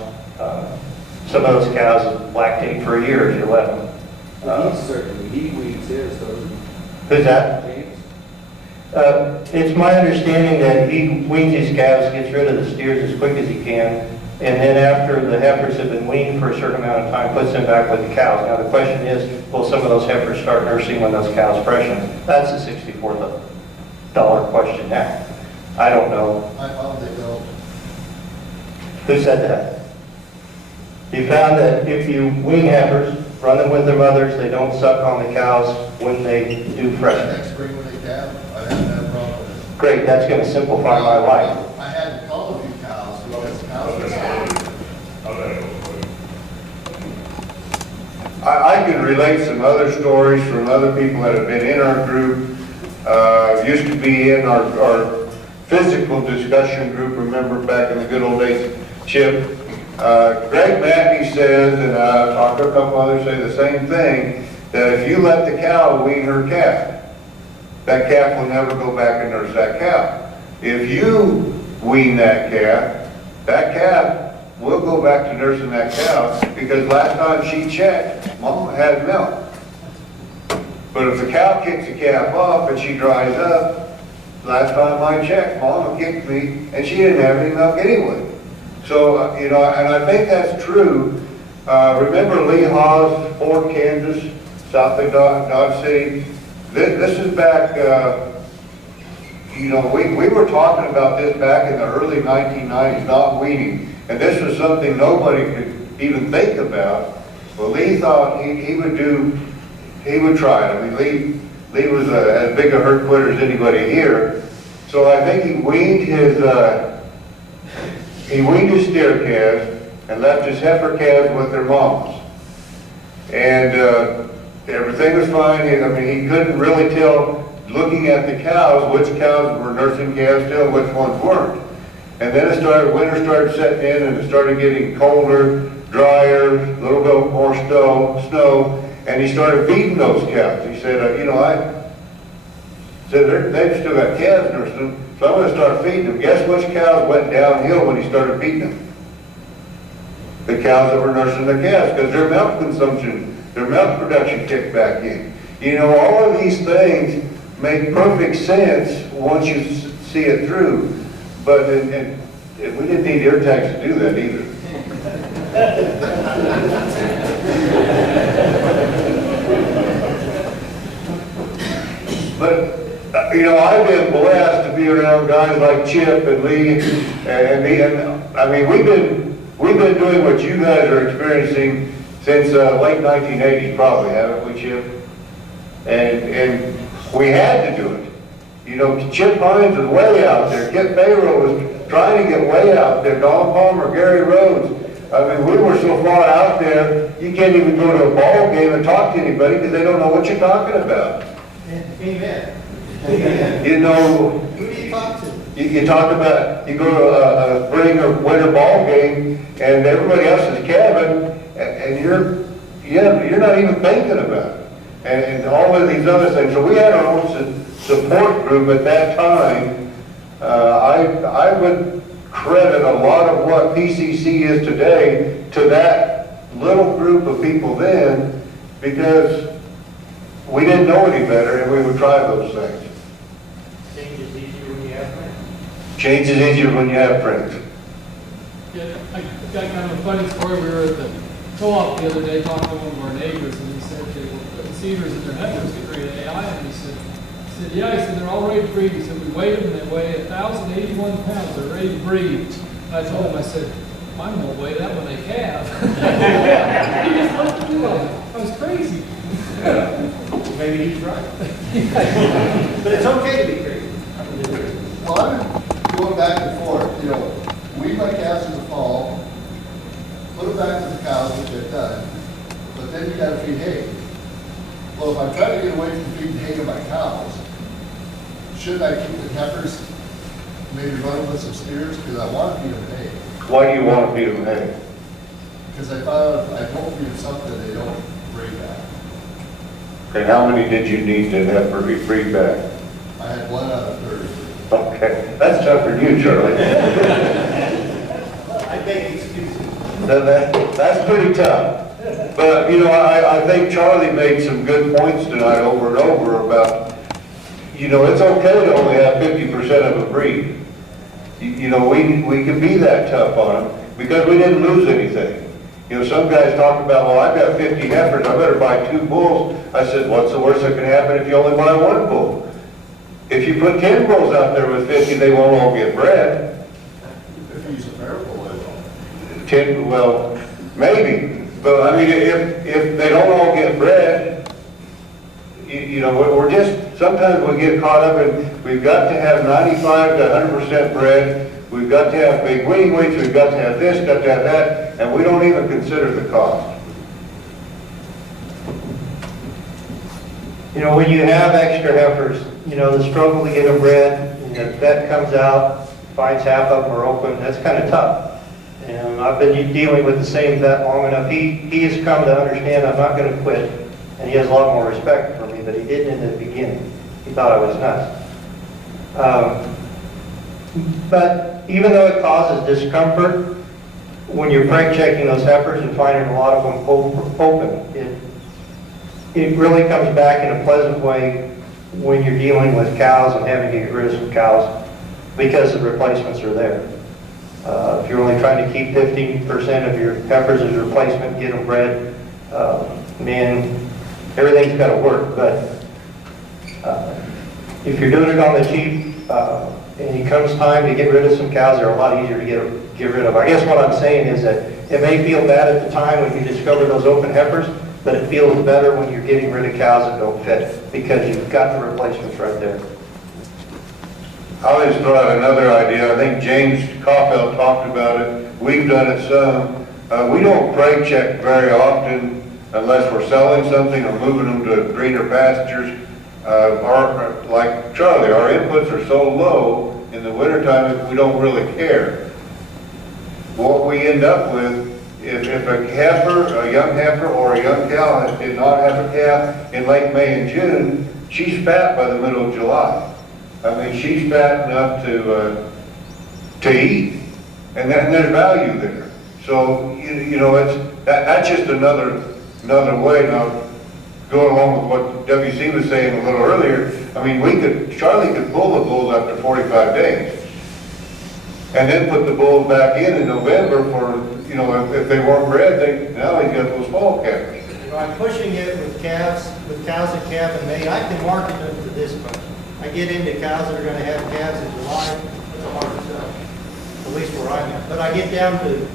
Some of those cows lactate for a year if you let them. He's certainly, he weans his, doesn't he? Who's that? James? It's my understanding that he weans his calves, gets rid of the steers as quick as he can, and then after the heifers have been weaned for a certain amount of time, puts them back with the cows. Now the question is, will some of those heifers start nursing when those cows freshen? That's a $64 question now. I don't know. I found they don't. Who said that? He found that if you wean heifers, run them with their mothers, they don't suck on the cows when they do freshmen. Next spring when they calve, I haven't had a problem with it. Great, that's going to simplify my life. I had to call a few cows because the cows were so. I can relate some other stories from other people that have been in our group. Used to be in our physical discussion group, remember back in the good old days, Chip. Greg Matney says, and I've talked to a couple others say the same thing, that if you let the cow wean her calf, that calf will never go back and nurse that cow. If you wean that calf will go back to nursing that cow, because last time she checked, Mama had milk. But if the cow kicks the calf off and she dries up, last time I checked, Mama kicked me, and she didn't have any milk anyway. So, you know, and I think that's true. Remember Lee Hawes, Fort, Kansas, south of Dodge City? This is back, you know, we were talking about this back in the early 1990s, not weaning. And this was something nobody could even think about. Well, Lee thought he would try it. I mean, Lee was as big a herd quitter as anybody here. So I think he weaned his steer calves and left his heifer calves with their moms. And everything was fine. I mean, he couldn't really tell, looking at the cows, which cows were nursing calves still, which ones weren't. And then winter started setting in, and it started getting colder, drier, a little bit more snow, and he started feeding those cows. He said, you know, they've still got calves nursing them, so I'm going to start feeding them. Guess which cows went downhill when he started feeding them? The cows that were nursing their calves, because their milk consumption, their milk production kicked back in. You know, all of these things make perfect sense once you see it through. But we didn't need ear tags to do that either. But, you know, I've been blessed to be around guys like Chip and Lee and I mean, we've been doing what you guys are experiencing since late 1980s probably, haven't we, Chip? And we had to do it. You know, Chip Hines was way out there. Kip Bayrow was trying to get way out there. Don Palmer, Gary Rhodes. I mean, we were so far out there, you can't even go to a ball game and talk to anybody because they don't know what you're talking about. Amen. You know, Who do you talk to? you talk about, you go to a spring or winter ball game and everybody else is cabin and you're not even thinking about it. And all of these other things. So we had our own support group at that time. I would credit a lot of what PCC is today to that little group of people then, because we didn't know any better and we would try those things. Change is easier when you have friends. Change is easier when you have friends. Yeah, I got kind of a funny story. We were at the co-op the other day talking to one of our neighbors, and he said they were putting seeders in their heifers to create AI, and he said, yeah, he said, they're all ready to breed. He said, we weighed them, and they weigh 1,081 pounds. They're ready to breed. I told him, I said, mine won't weigh that when they calve. He just looked at me like, I was crazy. Maybe he's right. But it's okay to be crazy. Well, I've been going back and forth, you know, weed my calves in the fall, put them back to the cows, which I've done, but then you gotta feed hay. Well, if I'm trying to get away from feeding hay to my cows, shouldn't I keep the heifers, maybe run them with some steers, because I want to feed them hay. Why do you want to feed them hay? Because I found if I don't feed them something, they don't breed back. Okay, how many did you need to have for breed back? I had 1 out of 30. Okay, that's tough for you, Charlie. I make excuses. That's pretty tough. But, you know, I think Charlie made some good points tonight over and over about, you know, it's okay to only have 50% of a breed. You know, we can be that tough on them because we didn't lose anything. You know, some guys talk about, well, I've got 50 heifers, I better buy 2 bulls. I said, what's the worst that can happen if you only buy 1 bull? If you put 10 bulls out there with 50, they won't all get bred. If he's a fair bull, I don't. 10, well, Maybe, but I mean, if they don't all get bred, you know, we're just, sometimes we get caught up in, we've got to have 95 to 100% bred, we've got to have big weaning weights, we've got to have this, got to have that, and we don't even consider the cost. You know, when you have extra heifers, you know, the struggle to get them bred, and the vet comes out, finds half of them are open, that's kind of tough. And I've been dealing with the same vet long enough. He has come to understand I'm not going to quit, and he has a lot more respect for me, but he didn't in the beginning. He thought I was nuts. But even though it causes discomfort, when you're preg checking those heifers and finding a lot of them open, it really comes back in a pleasant way when you're dealing with cows and having to get rid of some cows because the replacements are there. If you're only trying to keep 15% of your heifers as replacement, get them bred, man, everything's got to work. But if you're doing it on the cheap, and it comes time to get rid of some cows, they're a lot easier to get rid of. I guess what I'm saying is that it may feel bad at the time when you discover those open heifers, but it feels better when you're getting rid of cows that don't fit because you've got the replacements right there. I'll just throw out another idea. I think James Caulfield talked about it. We've done it some. We don't preg check very often unless we're selling something or moving them to greener pastures. Like Charlie, our inputs are so low in the wintertime that we don't really care. What we end up with, if a heifer, a young heifer or a young cow did not have a calf in late May and June, she's fat by the middle of July. I mean, she's fat enough to eat, and there's value there. So you know, that's just another way. Now, going along with what WC was saying a little earlier, I mean, Charlie could pull the bulls after 45 days, and then put the bulls back in November for, you know, if they weren't bred, now he's got those fall calves. You know, I'm pushing it with cows that calve in May. I can market them to this much. I get into cows that are going to have calves in July, it's a hard sell, at least where I'm at. But I get down to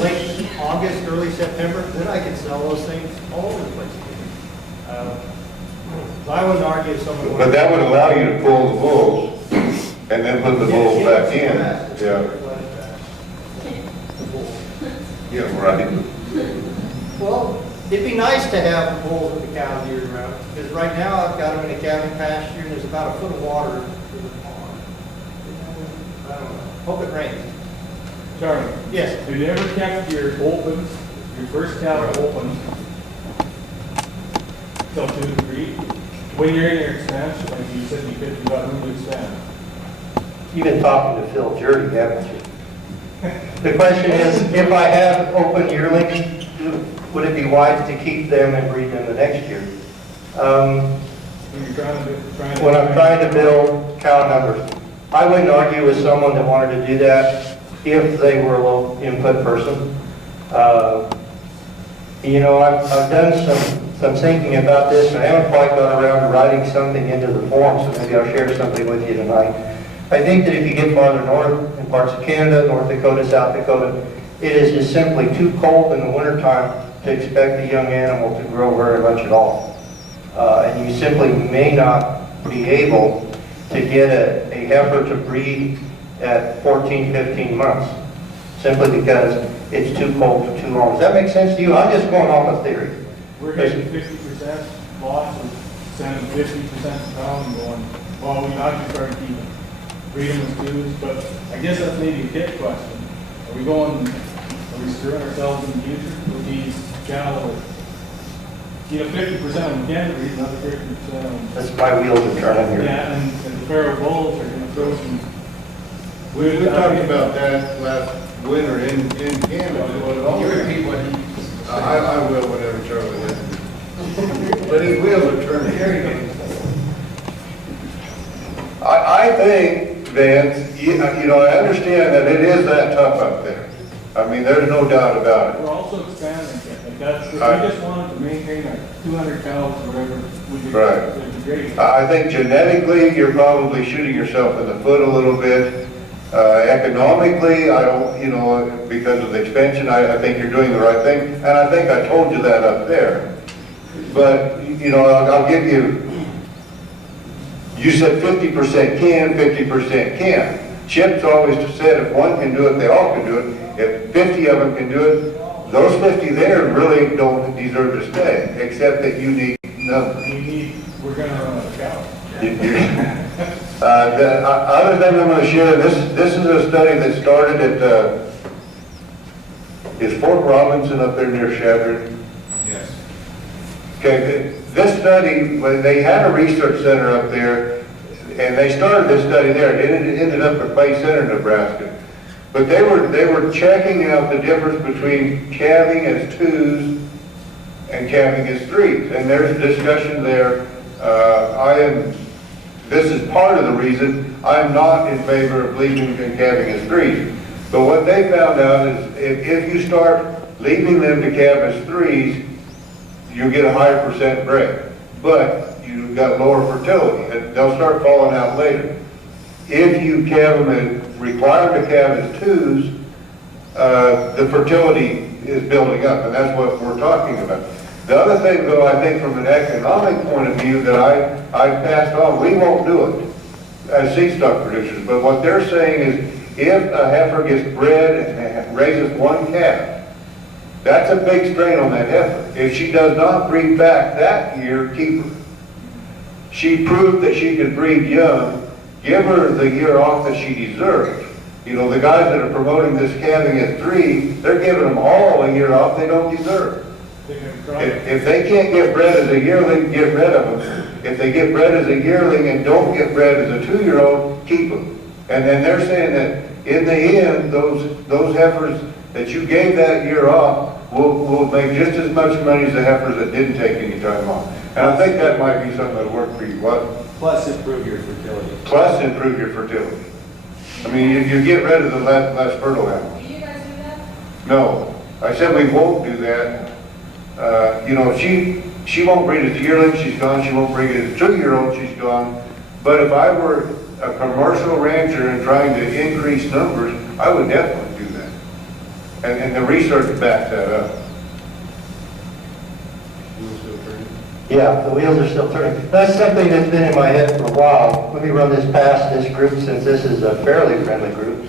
late August, early September, then I can sell those things all over the place. I wouldn't argue if someone wanted. But that would allow you to pull the bulls and then put the bulls back in. Yeah, right. Well, it'd be nice to have the bulls with the cows year round, because right now I've got them in a calving pasture and there's about a foot of water in the pond. I don't know. Hope it rains. Charlie? Yes. Have you ever kept your opens, your first cow open till 2 to 3? When you're in your expansion, like you said, you've got room to expand. You've been talking to Phil Jurdy, haven't you? The question is, if I have open yearlings, would it be wise to keep them and breed them the next year? When I'm trying to build cow numbers, I wouldn't argue with someone that wanted to do that if they were a low input person. You know, I've done some thinking about this, and I haven't quite got around to writing something into the form, so maybe I'll share something with you tonight. I think that if you get farther north, in parts of Canada, North Dakota, South Dakota, it is just simply too cold in the wintertime to expect a young animal to grow very much at all. And you simply may not be able to get a heifer to breed at 14, 15 months, simply because it's too cold for too long. Does that make sense to you? I'm just going off a theory. We're getting 50% loss and sending 50% down and going, well, we not just started keeping breeding with dudes, but I guess that's maybe a kid question. Are we screwing ourselves in the future with these cattle? You know, 50% of them can breed, another 50%. That's my wheels are turning here. Yeah, and the feral bulls are going to throw some. We were talking about that last winter in Canada. You repeat what he. I will, whatever Charlie did. But his wheels are turning. I think, Vince, you know, I understand that it is that tough up there. I mean, there's no doubt about it. We're also expanding it. Like that's, if we just wanted to maintain our 200 cows or whatever, would be, Right. it'd be great. I think genetically, you're probably shooting yourself in the foot a little bit. Economically, I don't, you know, because of the expansion, I think you're doing the right thing, and I think I told you that up there. But, you know, I'll give you, you said 50% can, 50% can't. Chip's always said if one can do it, they all can do it. If 50 of them can do it, those 50 there really don't deserve to stay, except that you need numbers. We're gonna run out of cows. Other thing I'm going to share, this is a study that started at, is Fort Robinson up there near Chadron? Yes. Okay, this study, when they had a research center up there, and they started this study there, it ended up at Clay Center, Nebraska. But they were checking out the difference between calving as 2s and calving as 3s. And there's a discussion there. This is part of the reason I'm not in favor of leaving and calving as 3s. But what they found out is if you start leaving them to calve as 3s, you get a higher percent bred. But you've got lower fertility, and they'll start falling out later. If you calve them and require them to calve as 2s, the fertility is building up, and that's what we're talking about. The other thing, though, I think from an economic point of view that I passed on, we won't do it as seed stock producers, but what they're saying is if a heifer gets bred and raises 1 calf, that's a big strain on that heifer. If she does not breed back that year, keep her. She proved that she could breed young, give her the year off that she deserves. You know, the guys that are promoting this calving at 3, they're giving them all a year off they don't deserve. If they can't get bred as a yearling, get rid of them. If they get bred as a yearling and don't get bred as a 2-year-old, keep them. And then they're saying that in the end, those heifers that you gave that year off will make just as much money as the heifers that didn't take any time off. And I think that might be something that'll work for you. What? Plus improve your fertility. Plus improve your fertility. I mean, you get rid of the less fertile animals. Do you guys do that? No. I said we won't do that. You know, she won't breed as a yearling, she's gone. She won't breed as a 2-year-old, she's gone. But if I were a commercial rancher and trying to increase numbers, I would definitely do that. And the research backs that up. Yeah, the wheels are still turning. That's something that's been in my head for a while. Let me run this past this group since this is a fairly friendly group.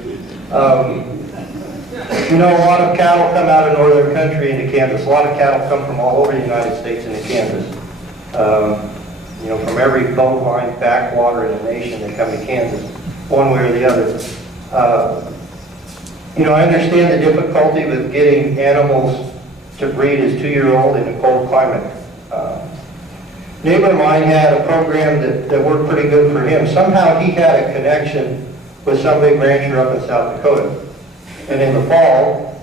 You know, a lot of cattle come out of northern country into Kansas. A lot of cattle come from all over the United States into Kansas. You know, from every bovine backwater in the nation that come to Kansas, one way or the other. You know, I understand the difficulty with getting animals to breed as 2-year-old in a cold climate. Neighbor of mine had a program that worked pretty good for him. Somehow he had a connection with some big rancher up in South Dakota. And in the fall,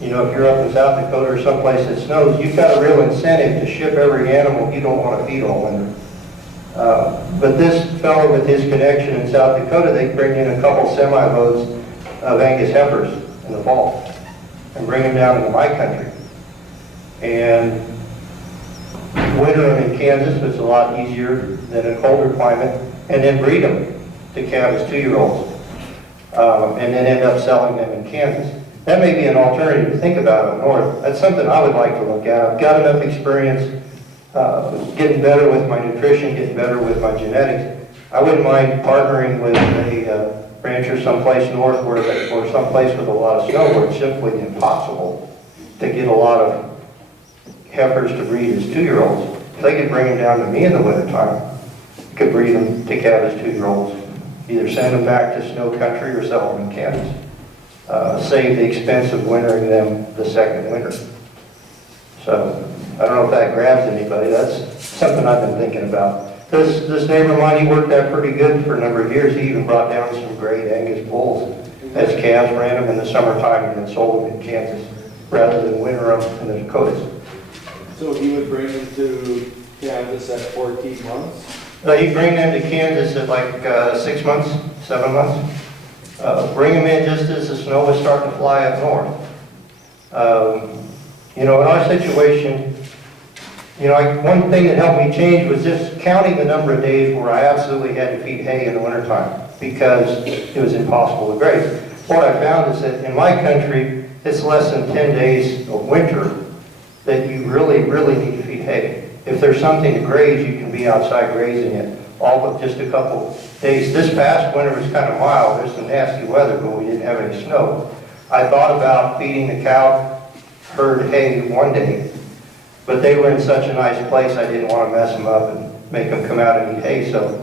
you know, if you're up in South Dakota or someplace that snows, you've got a real incentive to ship every animal you don't want to feed all winter. But this fellow with his connection in South Dakota, they bring in a couple semi-loads of Angus heifers in the fall and bring them down into my country. And winter them in Kansas was a lot easier than a colder climate, and then breed them to calve as 2-year-olds. And then end up selling them in Kansas. That may be an alternative to think about up north. That's something I would like to look at. I've got enough experience getting better with my nutrition, getting better with my genetics. I wouldn't mind partnering with a rancher someplace north or someplace with a lot of snow where it's simply impossible to get a lot of heifers to breed as 2-year-olds. If they could bring them down to me in the wintertime, I could breed them to calve as 2-year-olds. Either send them back to snow country or sell them in Kansas. Save the expense of wintering them the second winter. So, I don't know if that grabs anybody. That's something I've been thinking about. This neighbor of mine, he worked that pretty good for a number of years. He even brought down some great Angus bulls as calves, ran them in the summertime, and then sold them in Kansas, rather than winter them in the Dakotas. So he would bring them to Kansas at 14 months? He'd bring them to Kansas at like 6 months, 7 months. Bring them in just as the snow was starting to fly up north. You know, in our situation, you know, one thing that helped me change was just counting the number of days where I absolutely had to feed hay in the wintertime. because it was impossible to graze. What I found is that in my country, it's less than 10 days of winter that you really, really need to feed hay. If there's something to graze, you can be outside grazing it, all but just a couple days. This past winter was kind of mild. There's some nasty weather, but we didn't have any snow. I thought about feeding the cow herd hay one day, but they were in such a nice place, I didn't want to mess them up and make them come out and eat hay. So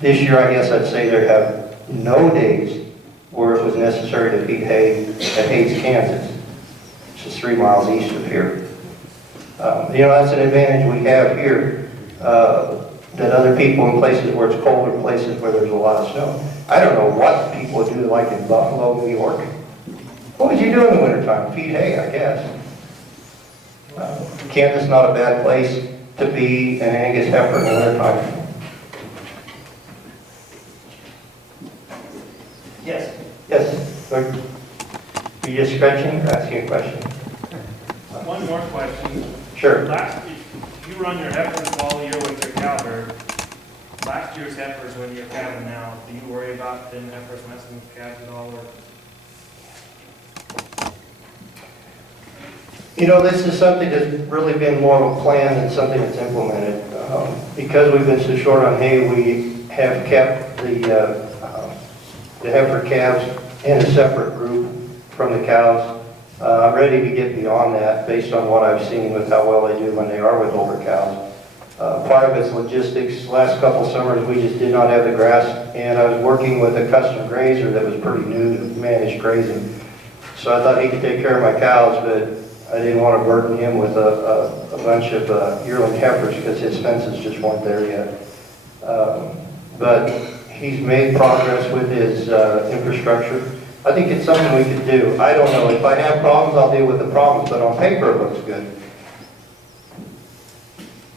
this year, I guess I'd say there have no days where it was necessary to feed hay at Hayes, Kansas, which is 3 miles east of here. You know, that's an advantage we have here that other people in places where it's colder, places where there's a lot of snow. I don't know what people do like in Buffalo, New York. What would you do in the wintertime? Feed hay, I guess. Kansas not a bad place to be an Angus heifer in the wintertime. Yes. Yes. Are you just stretching or asking a question? One more question. Sure. You run your heifers all year with your cow herd. Last year's heifers, when you're calving now, do you worry about them heifers messing with calves at all? Or? You know, this is something that's really been more of a plan than something that's implemented. Because we've been so short on hay, we have kept the heifer calves in a separate group from the cows. I'm ready to get beyond that based on what I've seen with how well they do when they are with older cows. Part of it's logistics. Last couple summers, we just did not have the grass, and I was working with a custom grazer that was pretty new to manage grazing. So I thought he could take care of my cows, but I didn't want to burden him with a bunch of yearling heifers because his fences just weren't there yet. But he's made progress with his infrastructure. I think it's something we could do. I don't know. If I have problems, I'll deal with the problems, but on paper it looks good.